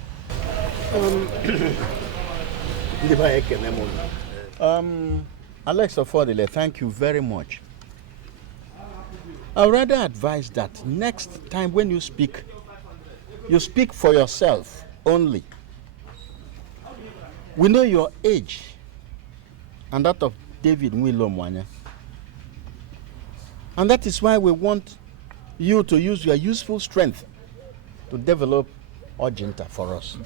Alex Affordile, thank you very much. I would rather advise that next time when you speak for yourself only. We know your age and that of David Nwilomwanya. And that is why we want you to use your useful strength to develop Ajanta for us.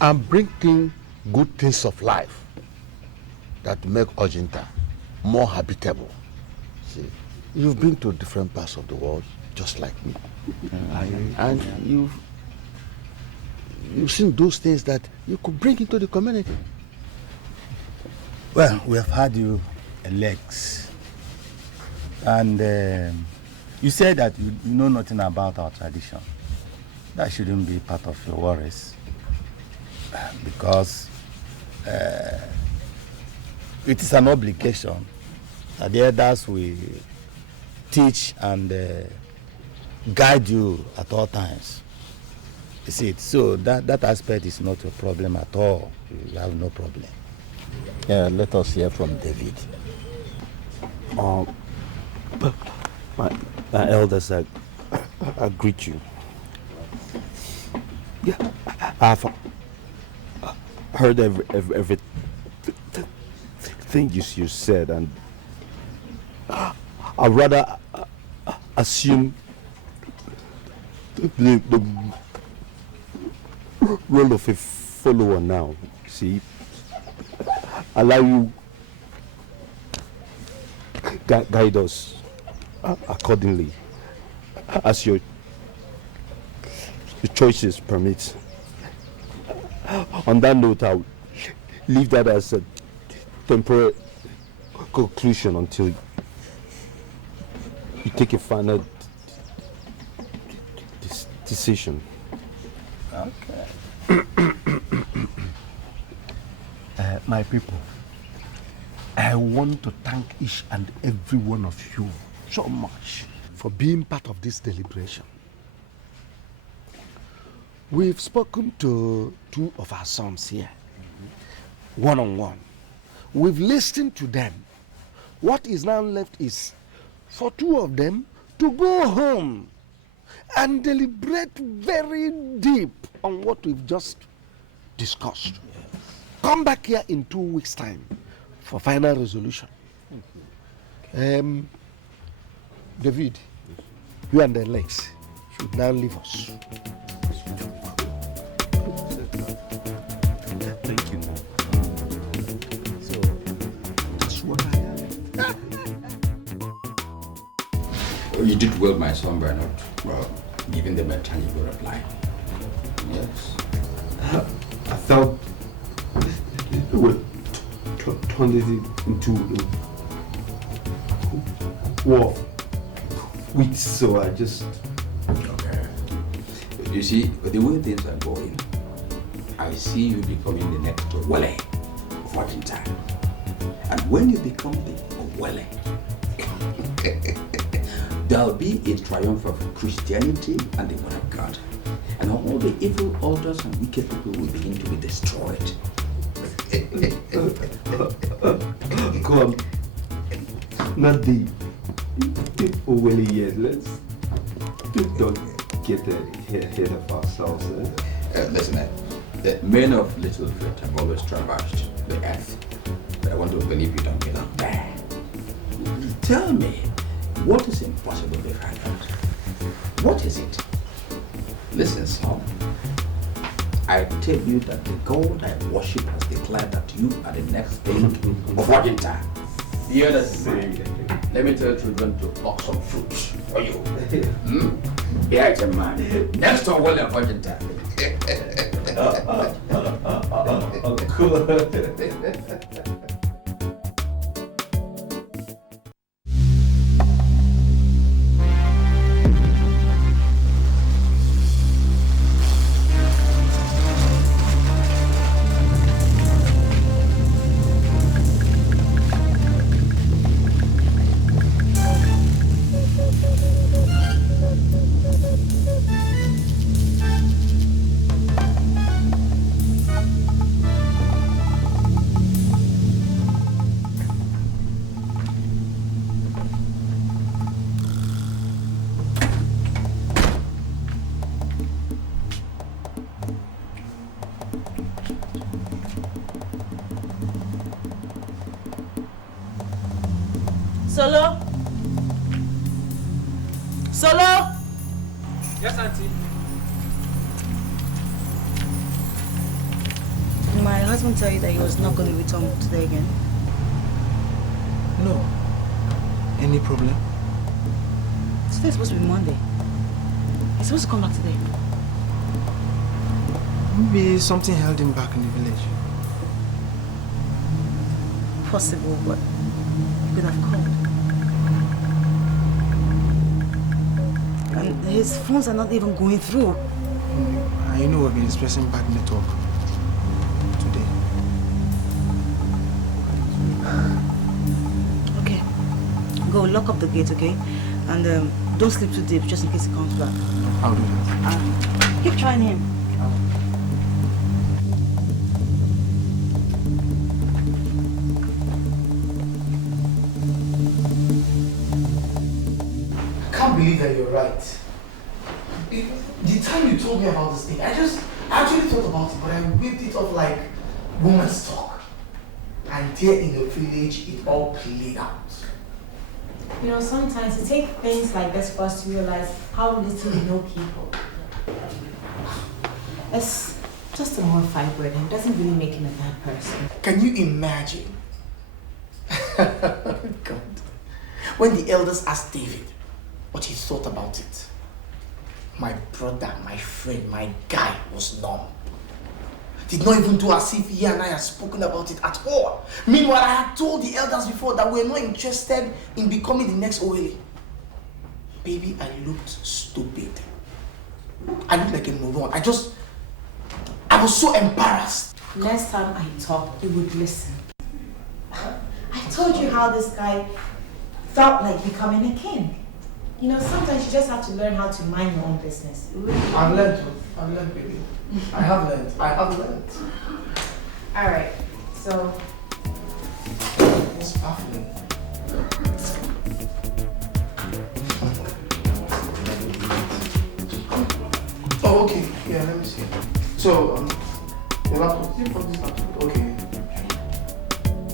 I'm bringing good things of life that make Ajanta more habitable. See, you've been to different parts of the world, just like me. And you've seen those things that you could bring into the community. Well, we have had you Alex. And you said that you know nothing about our tradition. That shouldn't be part of your worries. Because it is an obligation that the elders will teach and guide you at all times. You see it? So that aspect is not a problem at all. You have no problem. Yeah, let us hear from David. My elders, I greet you. Yeah, I've heard everything you said, and I'd rather assume the role of a follower now. See, allow you guide us accordingly as your choices permit. On that note, I'll leave that as a temporary conclusion until you take a final decision. Okay. My people, I want to thank each and every one of you so much for being part of this deliberation. We've spoken to two of our sons here, one-on-one. We've listened to them. What is now left is for two of them to go home and deliberate very deep on what we've just discussed. Yes. Come back here in 2 weeks' time for final resolution. David, you and the legs should now leave us. Thank you. So, that's what I am. You did well, my son, by not giving them a tangible reply. Yes. I felt it would turn it into war weeks, so I just... Okay. You see, the way things are going, I see you becoming the next Wale of Ajanta. And when you become the Wale, there'll be a triumph of Christianity and the Word of God. And all the evil altars and wicked people will begin to be destroyed. Come on. Not the Oweli yet. Let's don't get ahead of ourselves. Listen, the men of little faith have always traversed the earth. But I want to believe you don't belong there. Tell me, what is impossible behind that? What is it? Listen, son. I tell you that the God I worship has declared that you are the next king of Ajanta. Hear that saying. Let me tell children to pluck some fruits for you. Yeah, it's a man. Next to William Ajanta. Cool. Solo? Solo? Yes, Auntie. Did my husband tell you that he was not going to return today again? No. Any problem? Today's supposed to be Monday. He's supposed to come back today. Maybe something held him back in the village. Possible, but he could have called. And his phones are not even going through. I know we've been expressing bad network today. Okay. Go lock up the gate, okay? And don't sleep too deep, just in case he comes back. I'll do that. Keep trying him. I can't believe that you're right. The time you told me about this thing, I actually thought about it, but I whipped it off like woman's talk. And there in the village, it all played out. You know, sometimes it takes things like this for us to realize how little we know people. It's just a modified word and it doesn't really make him a bad person. Can you imagine? God. When the elders asked David what he thought about it, my brother, my friend, my guy was numb. Did not even do as if he and I had spoken about it at all. Meanwhile, I had told the elders before that we were not interested in becoming the next Oweli. Baby, I looked stupid. I looked like a moron. I was so embarrassed. Next time I talk, you would listen. I told you how this guy felt like becoming a king. You know, sometimes you just have to learn how to mind your own business. I've learned, baby. I have learned. All right, so. It's baffling. Oh, okay. Yeah, let me see. So, your laptop. You put this laptop. Okay.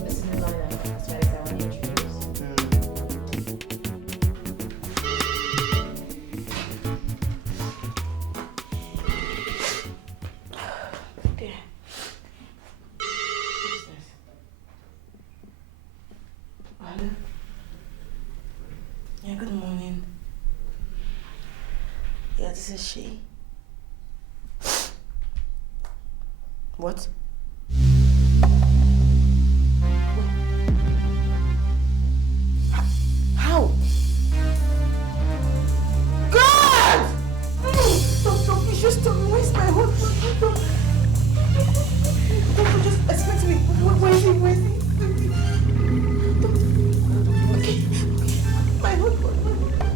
This is Lalo. That's what I want to introduce. Yeah, good morning. Yeah, this is she. What? How? God! Doctor, please just tell me, where's my husband? Doctor, just explain to me, where is he? Okay. My husband.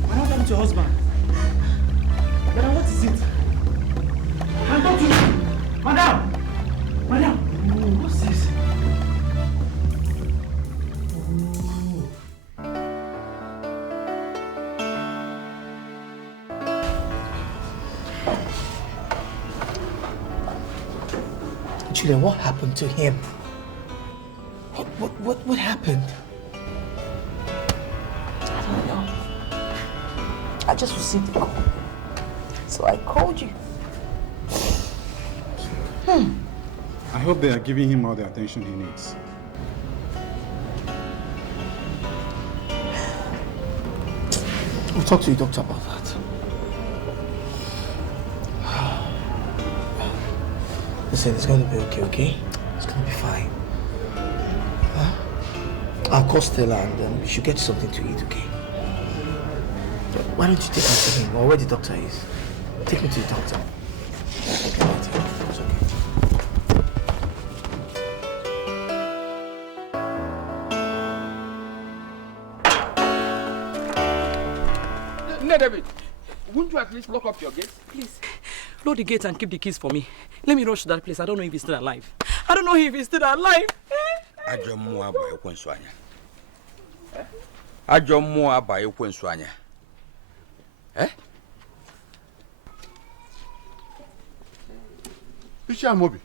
What happened to your husband? Madam, what is it? Madam, Julian, what happened to him? What happened? I don't know. I just received the call. So I called you. I hope they are giving him all the attention he needs. We'll talk to your doctor about that. Listen, it's going to be okay? It's going to be fine. I'll call Stella and she'll get you something to eat, okay? Why don't you take me to him or where the doctor is? Take me to the doctor. It's okay. David, wouldn't you at least lock up your gate? Please, lock the gate and keep the keys for me. Let me rush to that place. I don't know if he's still alive. I don't know if he's still alive. Ajo mua ba ekwensu anya. Ajo mua ba ekwensu anya. Mobi.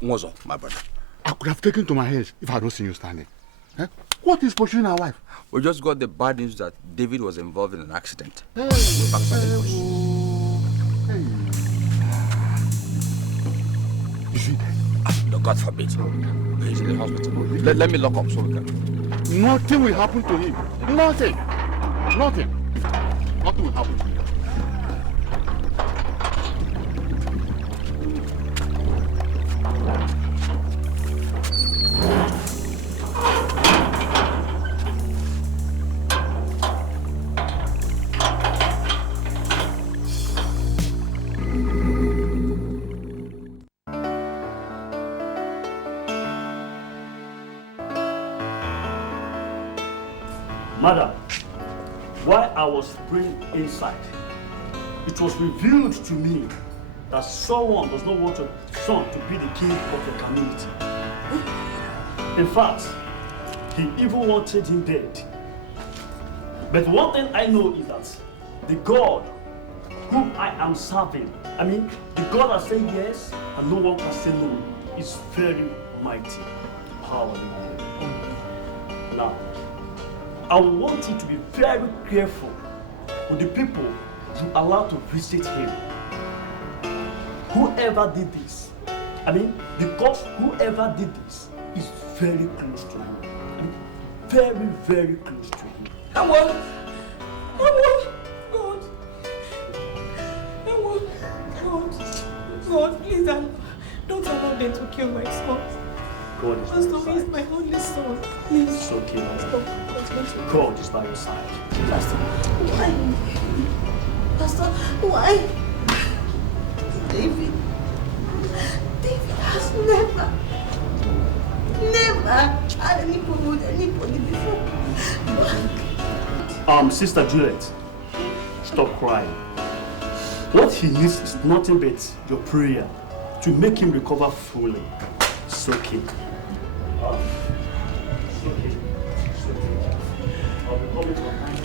Nwozo, my brother. I could have taken to my head if I don't see you standing. What is pursuing our wife? We just got the bad news that David was involved in an accident. Hey. Is he dead? No, God forbid. He's in the hospital. Let me lock up so we can. Nothing will happen to him. Nothing. Nothing will happen to him. Madam, while I was praying inside, it was revealed to me that someone does not want your son to be the king of your community. In fact, he even wanted him dead. But one thing I know is that the God whom I am serving, the God that says yes and no one can say no, is very mighty, powerful. Now, I want you to be very careful with the people you allow to visit him. Whoever did this, because whoever did this is very close to him. Very, very close to him. God. God, please don't allow them to kill my son. God is Pastor, he's my only son. Please. It's okay, Stop. God is by your side. Pastor, why? Pastor, why? David has never had any problem with anybody before. Sister Juliet, stop crying. What he needs is nothing but your prayer to make him recover fully. It's okay. It's okay. I'll be coming to stop crying.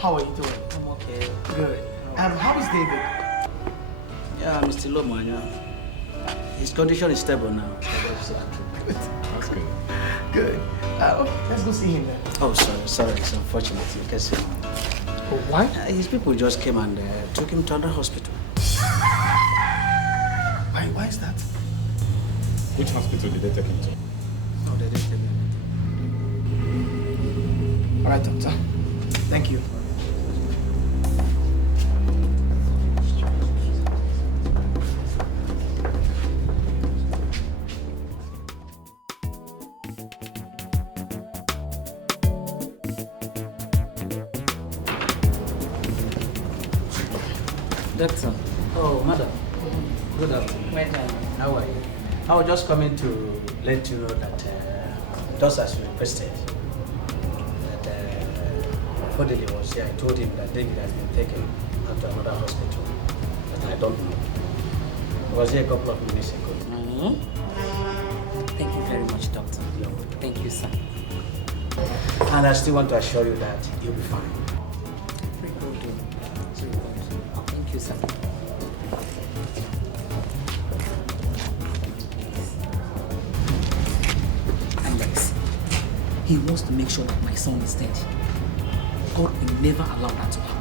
How are you doing? I'm okay. Good. How is David? Yeah, Mr. Lomanya. His condition is stable now. That's good. Good. Let's go see him then. Oh, sorry. It's unfortunate because why? His people just came and took him to another hospital. Why is that? Which hospital did they take him to? No, they didn't take him. All right, doctor. Thank you. Doctor. Oh, madam. Good afternoon. How are you? I was just coming to let you know that, just as you requested, that Afodele was here, I told him that David has been taken out to another hospital. But I don't know. He was here a couple of minutes ago. Thank you very much, Doctor. Thank you, sir. And I still want to assure you that you'll be fine. Very good. Thank you, sir. Alex, he wants to make sure that my son is dead. God will never allow that to happen.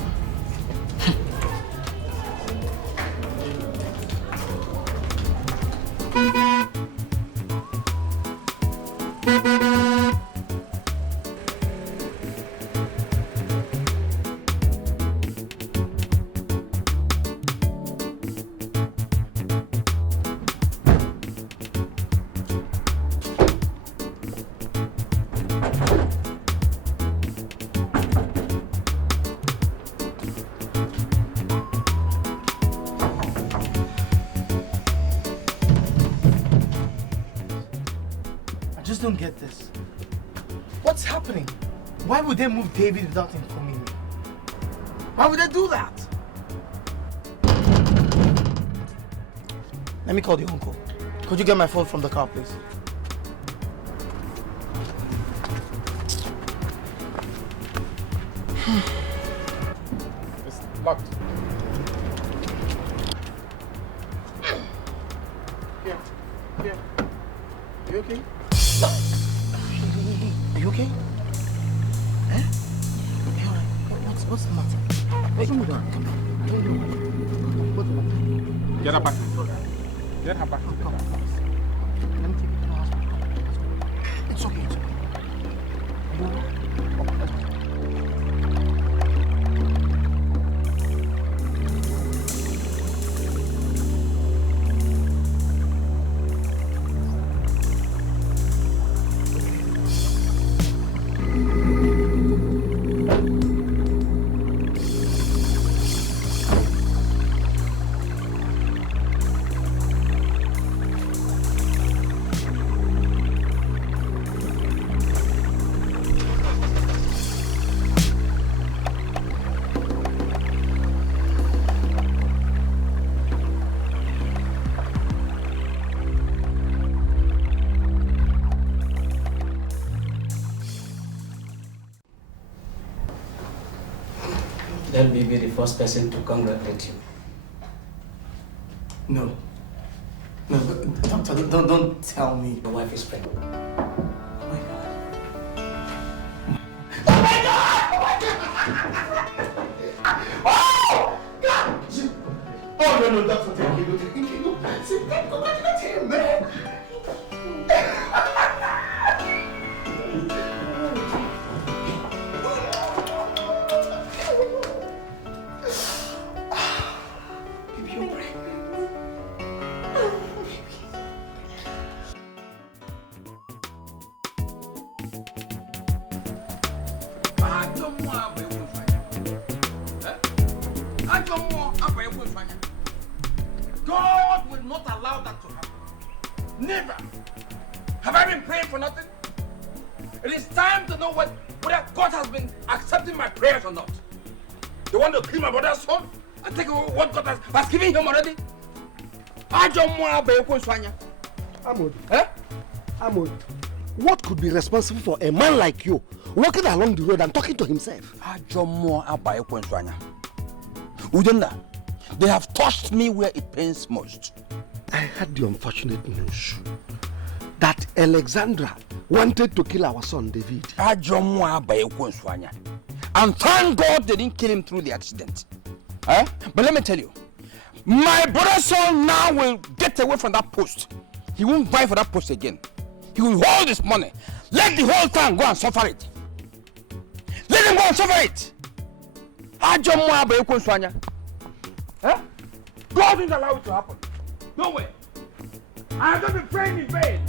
Don't get this. What's happening? Why would they move David without informing me? Why would they do that? Let me call the uncle. Could you get my phone from the car, please? It's locked. Here. You okay? Are you okay? Eh? Hey, all right. What's the matter? What's the matter? Come on. I don't know. What's the matter? Get her back to the car. Get her back to the car. Let me take you to the hospital. It's okay. It's okay. Are you all right? Let me be the first person to congratulate you. No. No, doctor, don't tell me. Your wife is pregnant. Oh, no, doctor, thank you. See, congratulate him, man. God will not allow that to happen. Never. Have I been praying for nothing? It is time to know whether God has been accepting my prayers or not. They want to kill my brother's son and take what God has given him already. Amod, Amod, what could be responsible for a man like you walking along the road and talking to himself? They have touched me where it pains most. I had the unfortunate news that Alexandra wanted to kill our son David. And thank God they didn't kill him through the accident. But let me tell you, my brother's son now will get away from that post. He won't vie for that post again. He will hold his money. Let the whole town go and suffer it. Let him go and suffer it. God didn't allow it to happen. No way. I have not been praying in vain.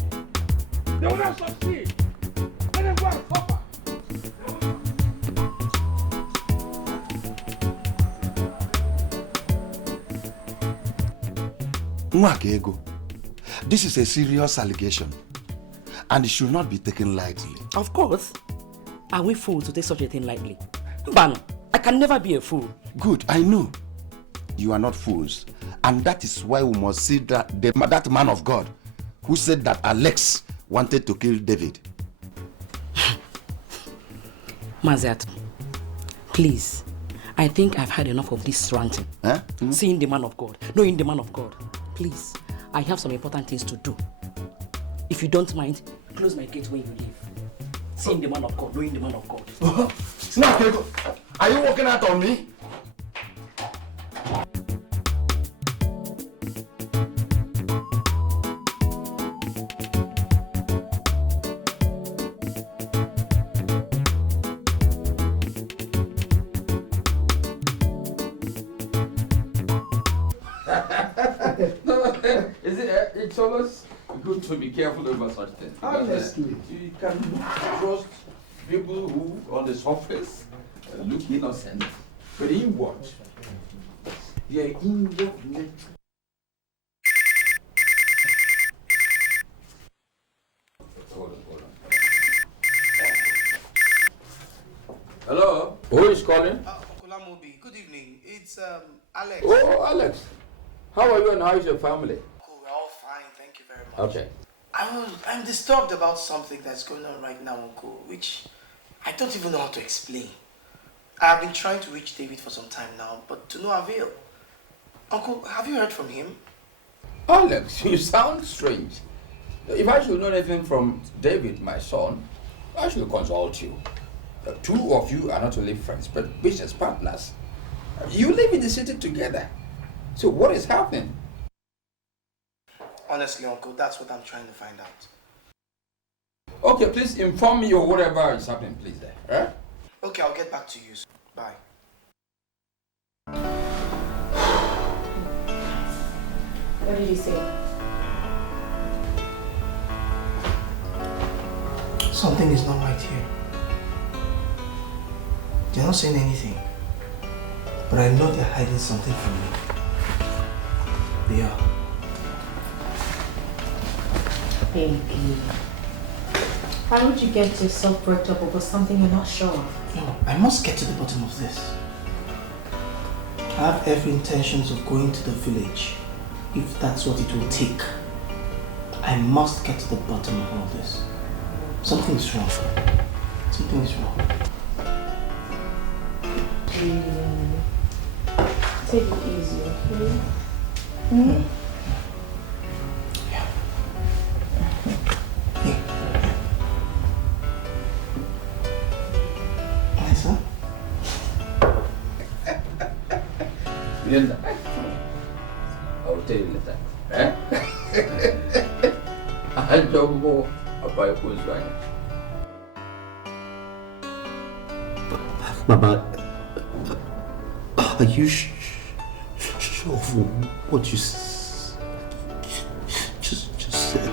They will not succeed. Let them go and suffer. Nwakego, this is a serious allegation and it should not be taken lightly. Of course. Are we fools to take such a thing lightly? Man, I can never be a fool. Good, I know. You are not fools. And that is why we must see that man of God who said that Alex wanted to kill David. Maziat, please. I think I've had enough of this ranting. Huh? Seeing the man of God, knowing the man of God. Please, I have some important things to do. If you don't mind, close my gate when you leave. Seeing the man of God, knowing the man of God. Now, are you walking out on me? It's always good to be careful over such things. Honestly. You can trust people who, on the surface, look innocent, but inward, their inward nature. Hold on. Hello? Who is calling? Okulamobi, good evening. It's Alex. Oh, Alex. How are you and how is your family? Cool, we're all fine, thank you very much. Okay. I'm disturbed about something that's going on right now, Uncle, which I don't even know how to explain. I've been trying to reach David for some time now, but to no avail. Uncle, have you heard from him? Alex, you sound strange. If I should know anything from David, my son, I should consult you. The two of you are not only friends, but business partners. You live in the city together. So what is happening? Honestly, Uncle, that's what I'm trying to find out. Okay, please inform me of whatever is happening, please, there. Right? Okay, I'll get back to you. Bye. What did he say? Something is not right here. They're not saying anything. But I know they're hiding something from me. They are. Baby. Why would you get yourself worked up over something you're not sure of? No, I must get to the bottom of this. I have every intentions of going to the village, if that's what it will take. I must get to the bottom of all this. Something is wrong. Something is wrong. Take it easy, okay? Mm-hmm. Linda, I will tell you later. Eh? I don't know about who's right. Mama, are you sure of what you just said?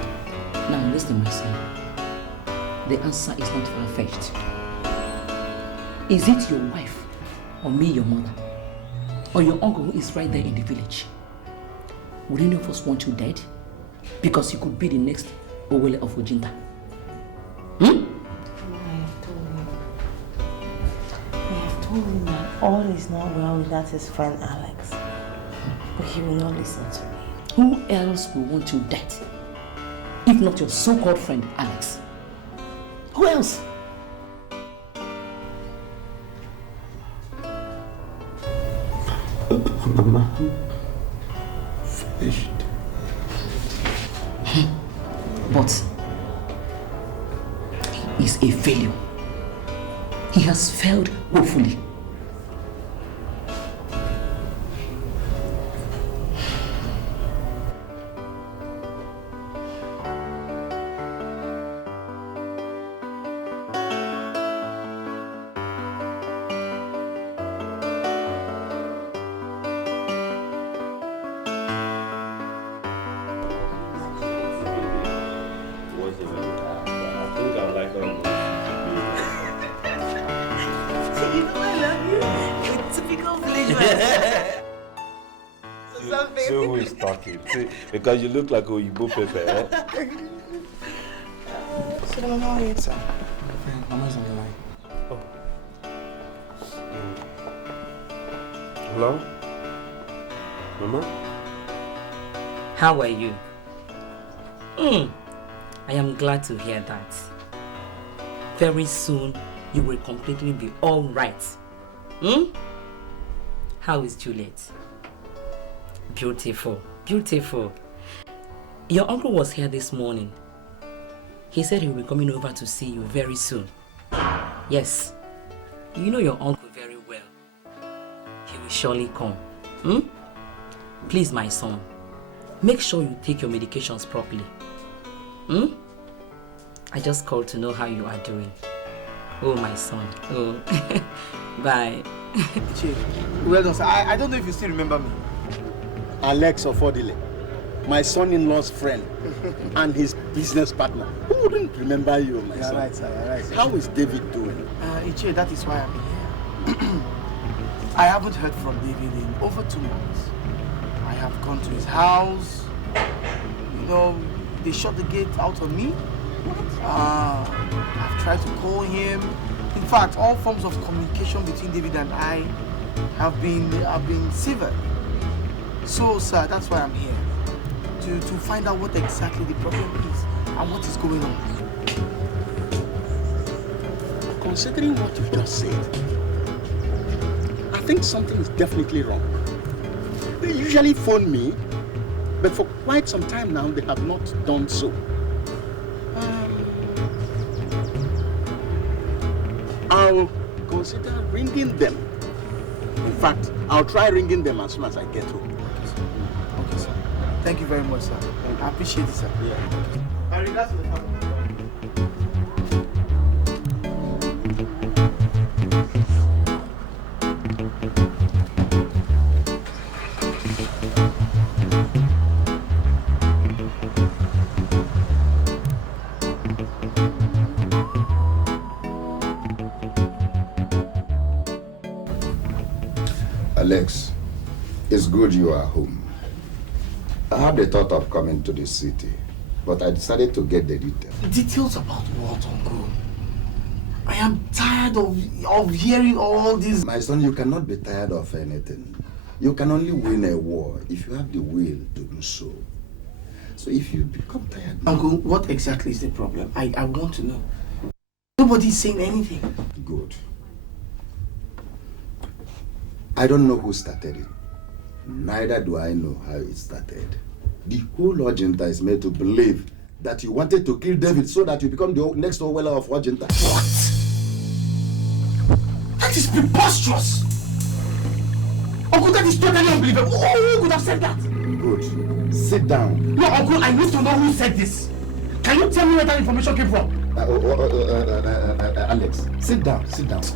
Now listen, my son. The answer is not far-fetched. Is it your wife or me, your mother? Or your uncle who is right there in the village? Would any of us want you dead? Because you could be the next Lalo of Ajanta. I have told him that all is not well without his friend Alex. But he will not listen to me. Who else will want you dead? If not your so-called friend Alex. Who else? Mama, finished. But he is a failure. He has failed woefully. So who is talking? See, because you look like Oyibo Pepe, eh? So Mama, it's Mama's on the line. Hello? Mama? How are you? I am glad to hear that. Very soon, you will completely be all right. How is Juliet? Beautiful, beautiful. Your uncle was here this morning. He said he will be coming over to see you very soon. Yes, you know your uncle very well. He will surely come. Please, my son, make sure you take your medications properly. I just called to know how you are doing. Oh, my son. Oh, bye. Chief, well done, sir. I don't know if you still remember me. Alex Ofodile, my son-in-law's friend and his business partner. Who wouldn't remember you, my son? Right, sir. You're right, sir. How is David doing? Ichie, that is why I'm here. I haven't heard from David in over 2 months. I have gone to his house. You know, they shut the gate out on me. I've tried to call him. In fact, all forms of communication between David and I have been severed. So, sir, that's why I'm here. To find out what exactly the problem is and what is going on. Considering what you just said, I think something is definitely wrong. They usually phone me, but for quite some time now, they have not done so. I'll consider ringing them. In fact, I'll try ringing them as soon as I get home. Okay, sir. Thank you very much, sir. I appreciate it, sir. Yeah. My regards to the family. Alex, it's good you are home. I had the thought of coming to the city, but I decided to get the details. Details about what, Uncle? I am tired of hearing all this. My son, you cannot be tired of anything. You can only win a war if you have the will to do so. So if you become tired... Uncle, what exactly is the problem? I want to know. Nobody is saying anything. Good. I don't know who started it. Neither do I know how it started. The whole Ajanta is made to believe that you wanted to kill David so that you become the next Lalo of Ajanta. What? That is preposterous! Uncle, that is totally unbelievable. Who could have said that? Good. Sit down. No, Uncle, I need to know who said this. Can you tell me where that information came from? Alex, sit down,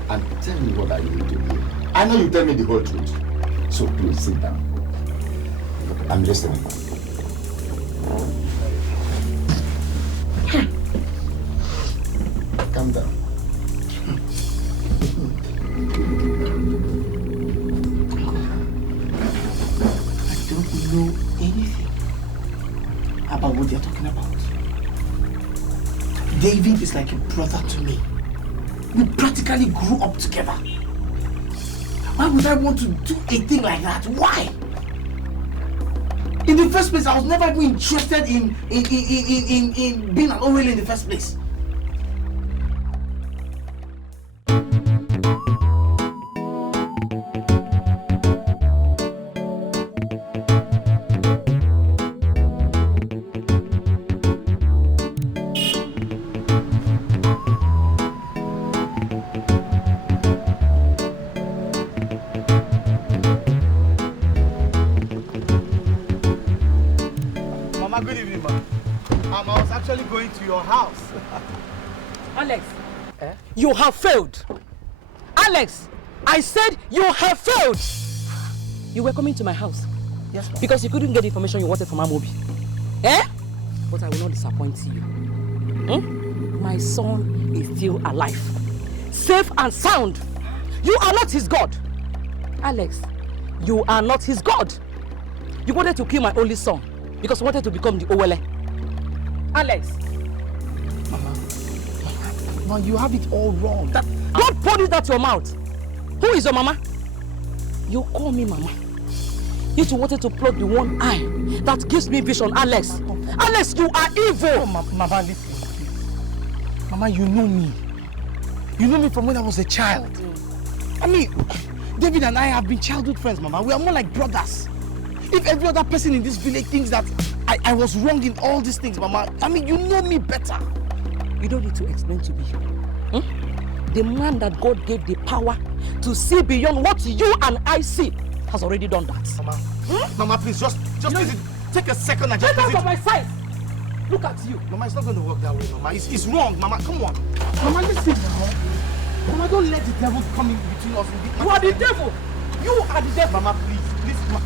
and tell me what I need to do. I know you tell me the whole truth. So please sit down. I'm listening. Calm down. I don't know anything about what they're talking about. David is like a brother to me. We practically grew up together. Why would I want to do a thing like that? Why? In the first place, I was never even interested in being an OL in the first place. Good evening, ma. I was actually going to your house. Alex, you have failed. Alex, I said you have failed. You were coming to my house. Yes, ma'am. Because you couldn't get the information you wanted from Amobi. But I will not disappoint you. My son is still alive. Safe and sound. You are not his God. Alex, you are not his God. You wanted to kill my only son because you wanted to become the Owele. Alex. Mama, you have it all wrong. Don't put it out your mouth. Who is your mama? You call me Mama. You two wanted to plug the one eye that gives me vision, Alex. Alex, you are evil! Oh, Mama, listen, please. Mama, you know me. You know me from when I was a child. I mean, David and I have been childhood friends, Mama. We are more like brothers. If every other person in this village thinks that I was wrong in all these things, Mama, I mean, you know me better. You don't need to explain to me. The man that God gave the power to see beyond what you and I see has already done that. Mama, Mama, please, just visit. Take a second and just get out visit. of my sight! Look at you. Mama, it's not going to work that way, Mama. It's wrong, Mama. Come on. Mama, listen now. Mama, don't let the devil come in between us. You are the devil. You are the devil. Mama, please, Mama.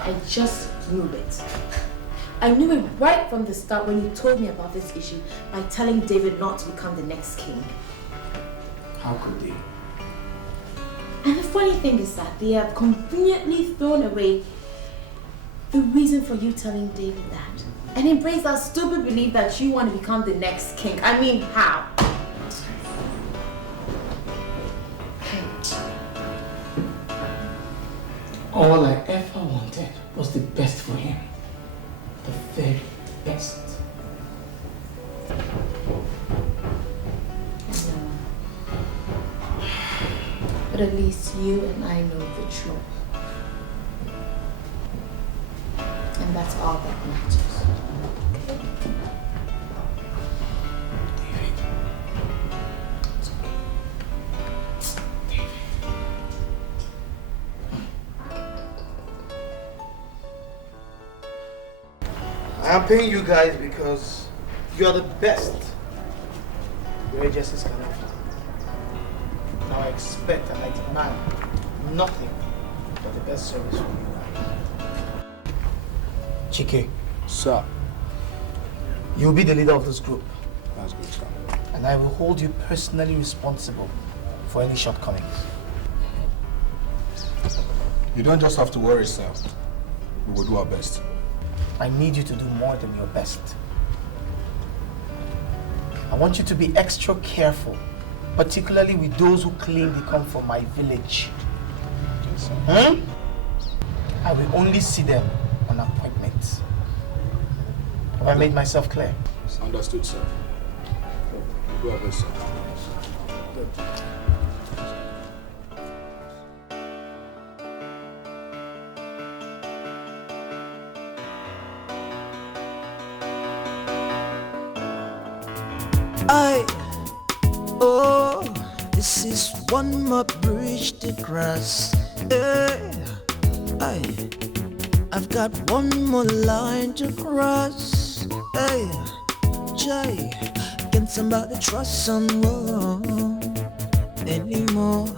I just knew it. I knew it right from the start when you told me about this issue by telling David not to become the next king. How could they? And the funny thing is that they have conveniently thrown away the reason for you telling David that and embraced that stupid belief that you want to become the next king. I mean, how? All I ever wanted was the best for him. The very best. But at least you and I know the truth. And that's all that matters. I'm paying you guys because you are the best your agencies can offer. Now I expect and I demand nothing but the best service from you guys. Chike. Sir. You'll be the leader of this group. That's good, sir. And I will hold you personally responsible for any shortcomings. You don't just have to worry, sir. We will do our best. I need you to do more than your best. I want you to be extra careful, particularly with those who claim they come from my village. I will only see them on appointments. Have I made myself clear? Understood, sir. We'll do our best, sir. Good. This is one more bridge to cross. I've got one more line to cross. Can somebody trust someone anymore?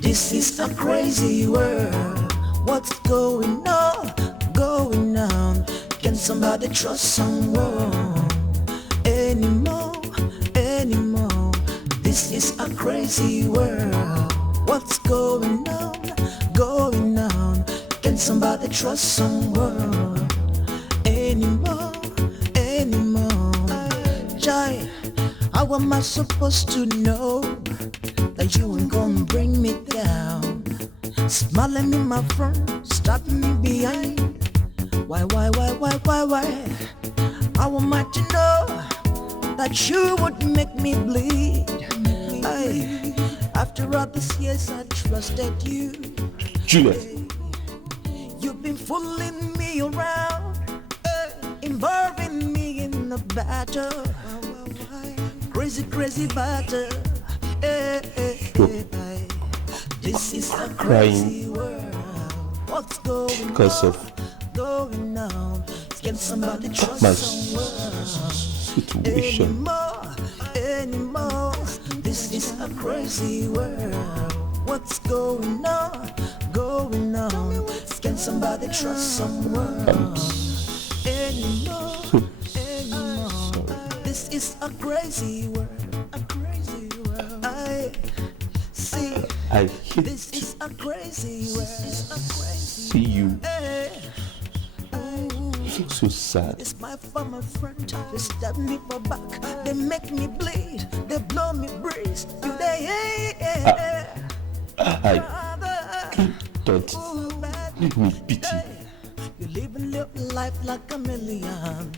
This is a crazy world. What's going on? Can somebody trust someone anymore? This is a crazy world. What's going on? Can somebody trust someone anymore? Jai, how am I supposed to know that you ain't gonna bring me down? Smiling in my front, stopping me behind. Why? How am I to know that you would make me bleed. After all these years I trusted you. Juliet. You've been fooling me around, involving me in the battle. Crazy, crazy battle. This is a crazy world. What's going because of on? Can somebody trust my situation? Anymore. This is a crazy world. What's going on? Can somebody trust someone? Anymore. This is a crazy world. I hate this is a crazy world. See you so sad. It's my former friend. They stab me for back. They make me bleed. They blow me breeze. I don't need me pity. You live and live life like a million.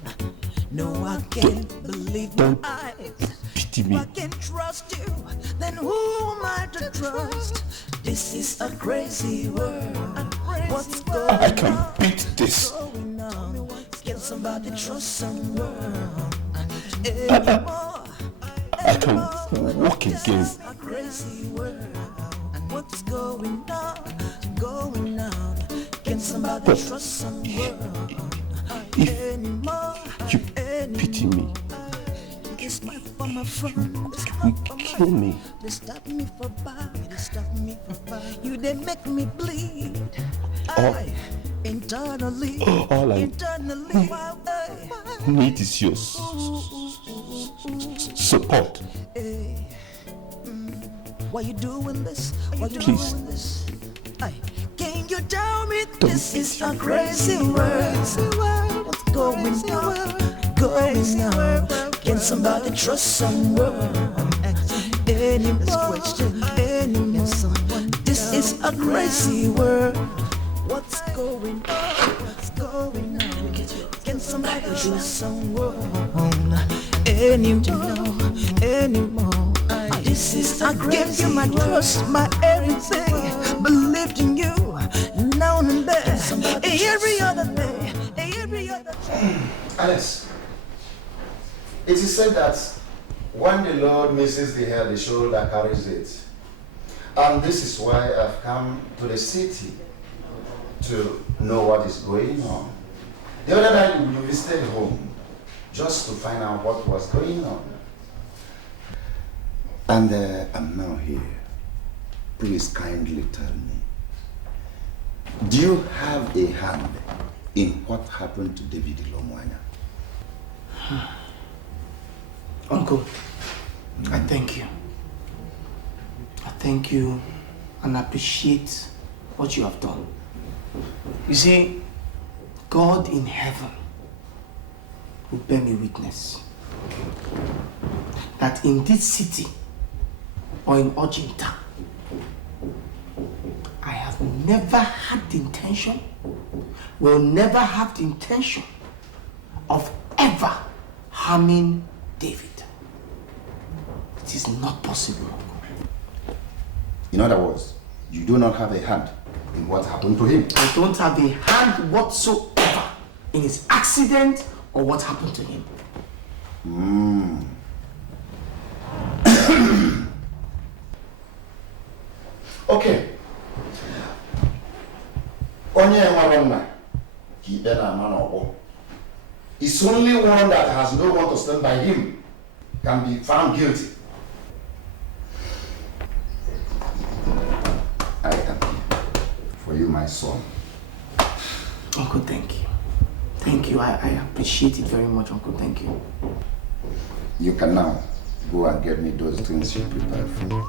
No, I can't believe my eyes. Pity me. If I can't trust you, then who am I to trust? This is a crazy world. What's going on? I can beat this. Can somebody trust someone? I can walk again. Crazy world. What's going on? Can somebody trust someone? If you pity me, It's my former friend. you kill me. They stop me for bad. You they make me bleed. Internally. All I need is your support. Why you doing this? Please. Can you tell me this is a crazy world? What's going on? Can somebody trust someone? Any question? This is a crazy world. What's going on? Can somebody trust someone? Anymore. This is I give you my trust, my everything. Believed in you, now and then, every other day, Alex, it is said that when the Lord misses the head, the shoulder carries it. And this is why I've come to the city to know what is going on. The other night we visited home just to find out what was going on. And I'm now here. Please kindly tell me, do you have a hand in what happened to David Ilomwanya? Uncle, I thank you. I thank you and appreciate what you have done. You see, God in heaven will bear me witness that in this city or in Ajanta, I have never had the intention, will never have the intention of ever harming David. It is not possible. In other words, you do not have a hand in what happened to him. I don't have a hand whatsoever in his accident or what happened to him. Okay. It's only one that has no one to stand by him can be found guilty. I am here for you, my son. Uncle, thank you. Thank you. I appreciate it very much, Uncle. Thank you. You can now go and get me those things you prepared for me.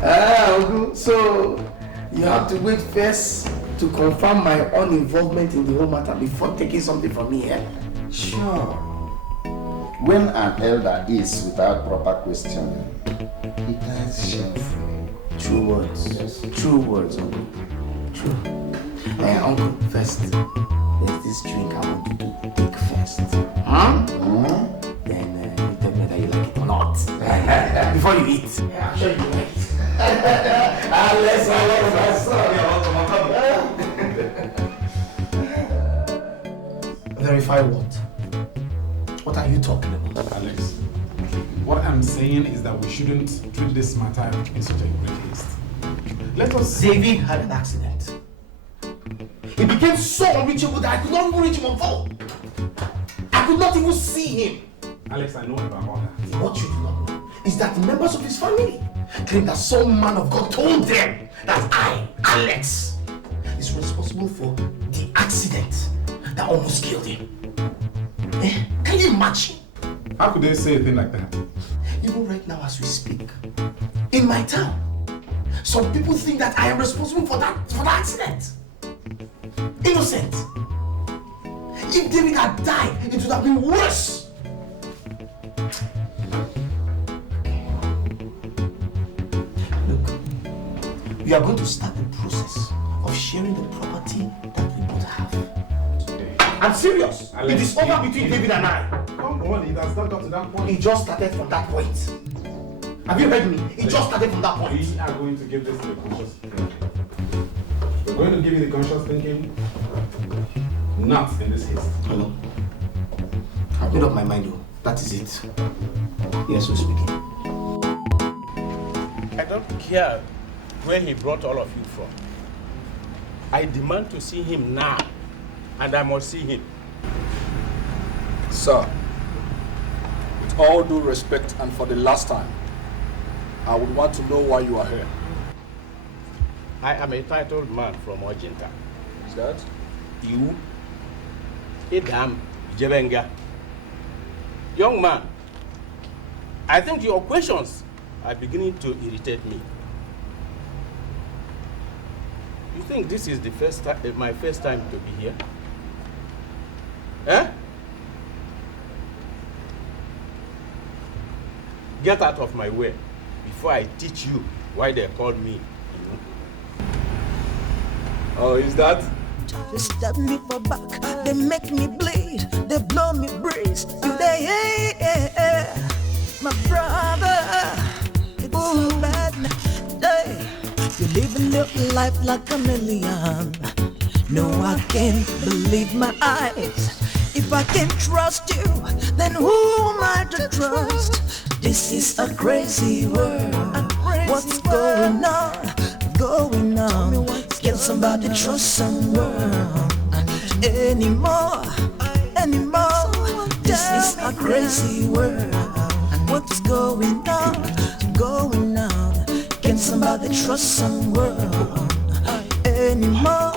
Uncle, so you have to wait first to confirm my own involvement in the whole matter before taking something from me, eh? Sure. When an elder is without proper questioning, he dies shamefully. True words. Yes. True words, Uncle. True. Uncle, first, there's this drink I want you to take first. Then you tell me whether you like it or not. Before you eat. Yeah, I'm sure you like it. Let's Verify what? What are you talking about? Alex, what I'm saying is that we shouldn't treat this matter in such a great haste. Let us... David had an accident. He became so unreachable that I could not even reach him on phone. I could not even see him. Alex, I know about all that. What you do not know is that the members of his family claim that some man of God told them that I, Alex, is responsible for the accident that almost killed him. Can you imagine? How could they say a thing like that? Even right now as we speak, in my town, some people think that I am responsible for the accident. Innocent. If David had died, it would have been worse. Look, we are going to start the process of sharing the property that we both have. I'm serious. Alex, it is over between David and I. Come on, it has not got to that point. It just started from that point. Have you heard me? It just started from that point. We are going to give this the conscious thinking. We're going to give you the conscious thinking. Not in this case. Hello. I've made up my mind though. That is it. Yes, we're speaking. I don't care where he brought all of you from. I demand to see him now, and I must see him. Sir, with all due respect and for the last time, I would want to know why you are here. I am a titled man from Ajanta. Is that? You? Idam Jebenga. Young man, I think your questions are beginning to irritate me. You think this is the first time, my first time to be here? Eh? Get out of my way before I teach you why they called me. Oh, is that? They stab me for back, they make me bleed, they blow me breeze. You they, my brother, it's so bad now. You're living your life like a million. No, I can't believe my eyes. If I can't trust you, then who am I to trust? This is a crazy world. What's going on? Going on? Can somebody trust someone anymore? This is a crazy world. What's going on? Going on? Can somebody trust someone anymore?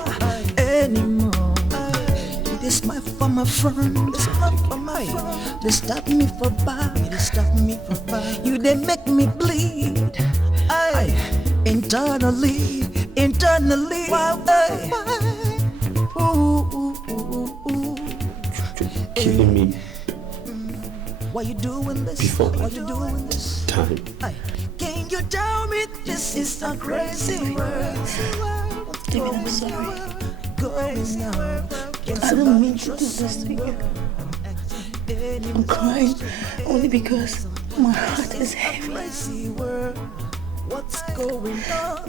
This my for my friend, this my for my friend. They stop me for back, You they make me bleed. Internally. Killing me. Why you doing this? Before Why you doing this? Time. Can you tell me this is a crazy world? David, I'm sorry. I don't mean to do this to you. I'm crying only because my heart is heavy.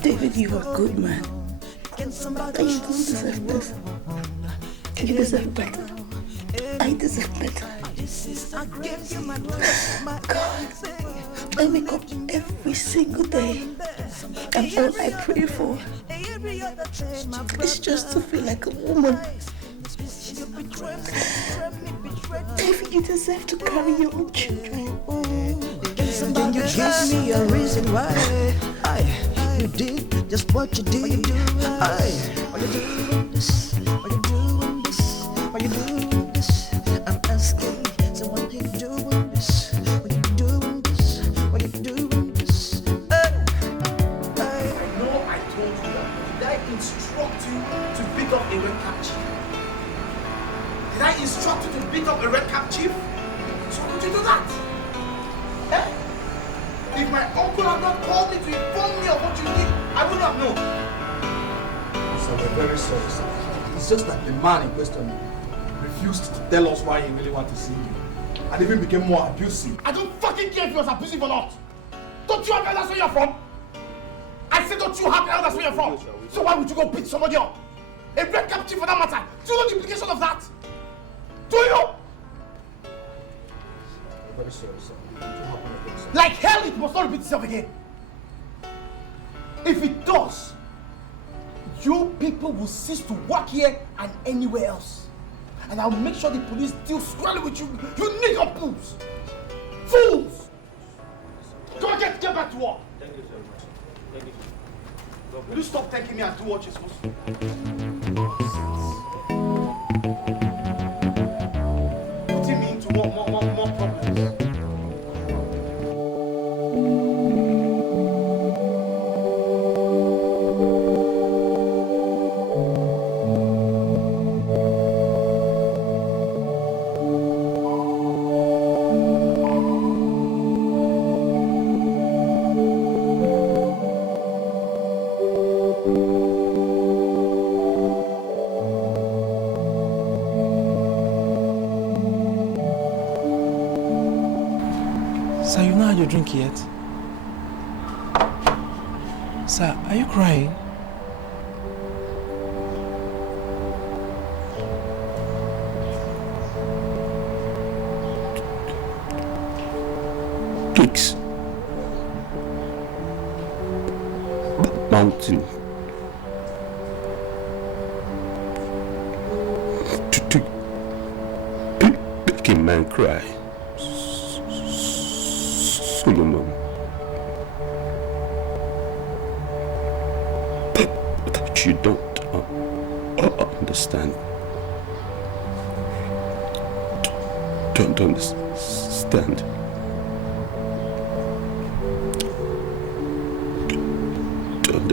David, you are a good man. But you don't deserve this. You deserve better. I deserve better. God, I wake up every single day, and all I pray for is just to feel like a woman. David, you deserve to carry your own children. Can you give me a reason why you did just what you did? Why you doing this? Why you doing this? Why you doing this? I'm asking, so why you doing this? Why you doing this? Why you doing this? I know I told you that. Did I instruct you to beat up a red cap chief? Did I instruct you to beat up a red cap chief? So could you do that? Eh? If my uncle had not called me to inform me of what you did, I would not know. So we're very sorry, sir. It's just that the man in question refused to tell us why he really wanted to see you. And even became more abusive. I don't fucking care if he was abusive or not. Don't you have elders where you're from? I said, don't you have elders where you're from? So why would you go beat somebody up? A red captive for that matter. Do you know the implication of that? Do you? I'm very sorry, sir. Like hell, it must not repeat itself again. If it does, you people will cease to work here and anywhere else. And I'll make sure the police deal squarely with you, you nigger fools! Fools! Go on, get back to work. Thank you very much. Thank you. Will you stop thanking me and do what you're supposed to do? Putting me into more problems. Sir, you've not had your drink yet. Sir, are you crying? Peaks. Mountain. To make a man cry. Solomon. But you don't understand. Don't understand. Don't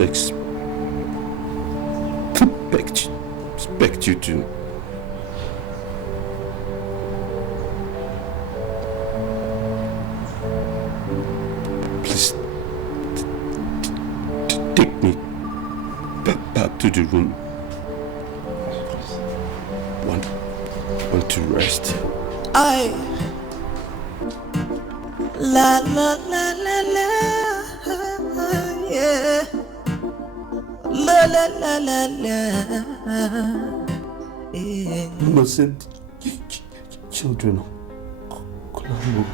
expect you to. Please take me back to the room. Want to rest. La la la la la, yeah. La la la la la, yeah. Innocent children of Colombo.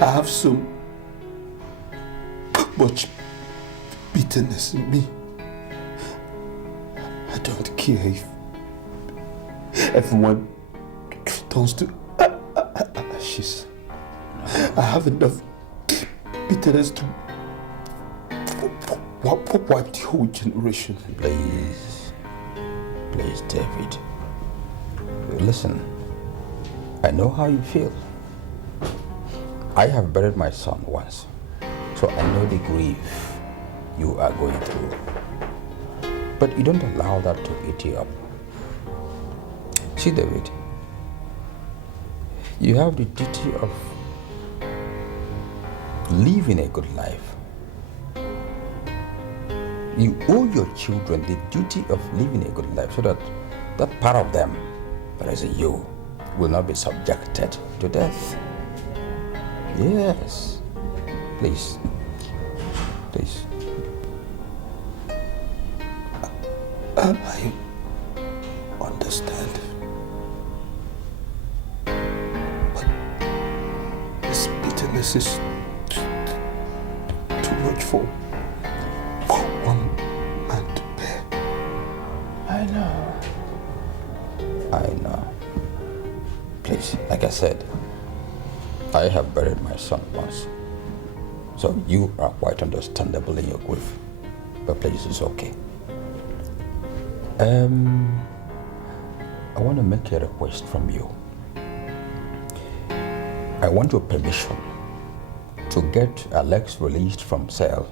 I have so much bitterness in me. I don't care if everyone turns to ashes. I have enough bitterness to wipe the whole generation. Please, David. Listen, I know how you feel. I have buried my son once, so I know the grief you are going through. But you don't allow that to eat you up. See, David, you have the duty of living a good life. You owe your children the duty of living a good life so that that part of them, that is you, will not be subjected to death. Yes. Please. Please. I understand. But this bitterness is too much for one man to bear. I know. I know. Please, like I said, I have buried my son once. So you are quite understandable in your grief. But please, it's okay. I want to make a request from you. I want your permission to get Alex released from cell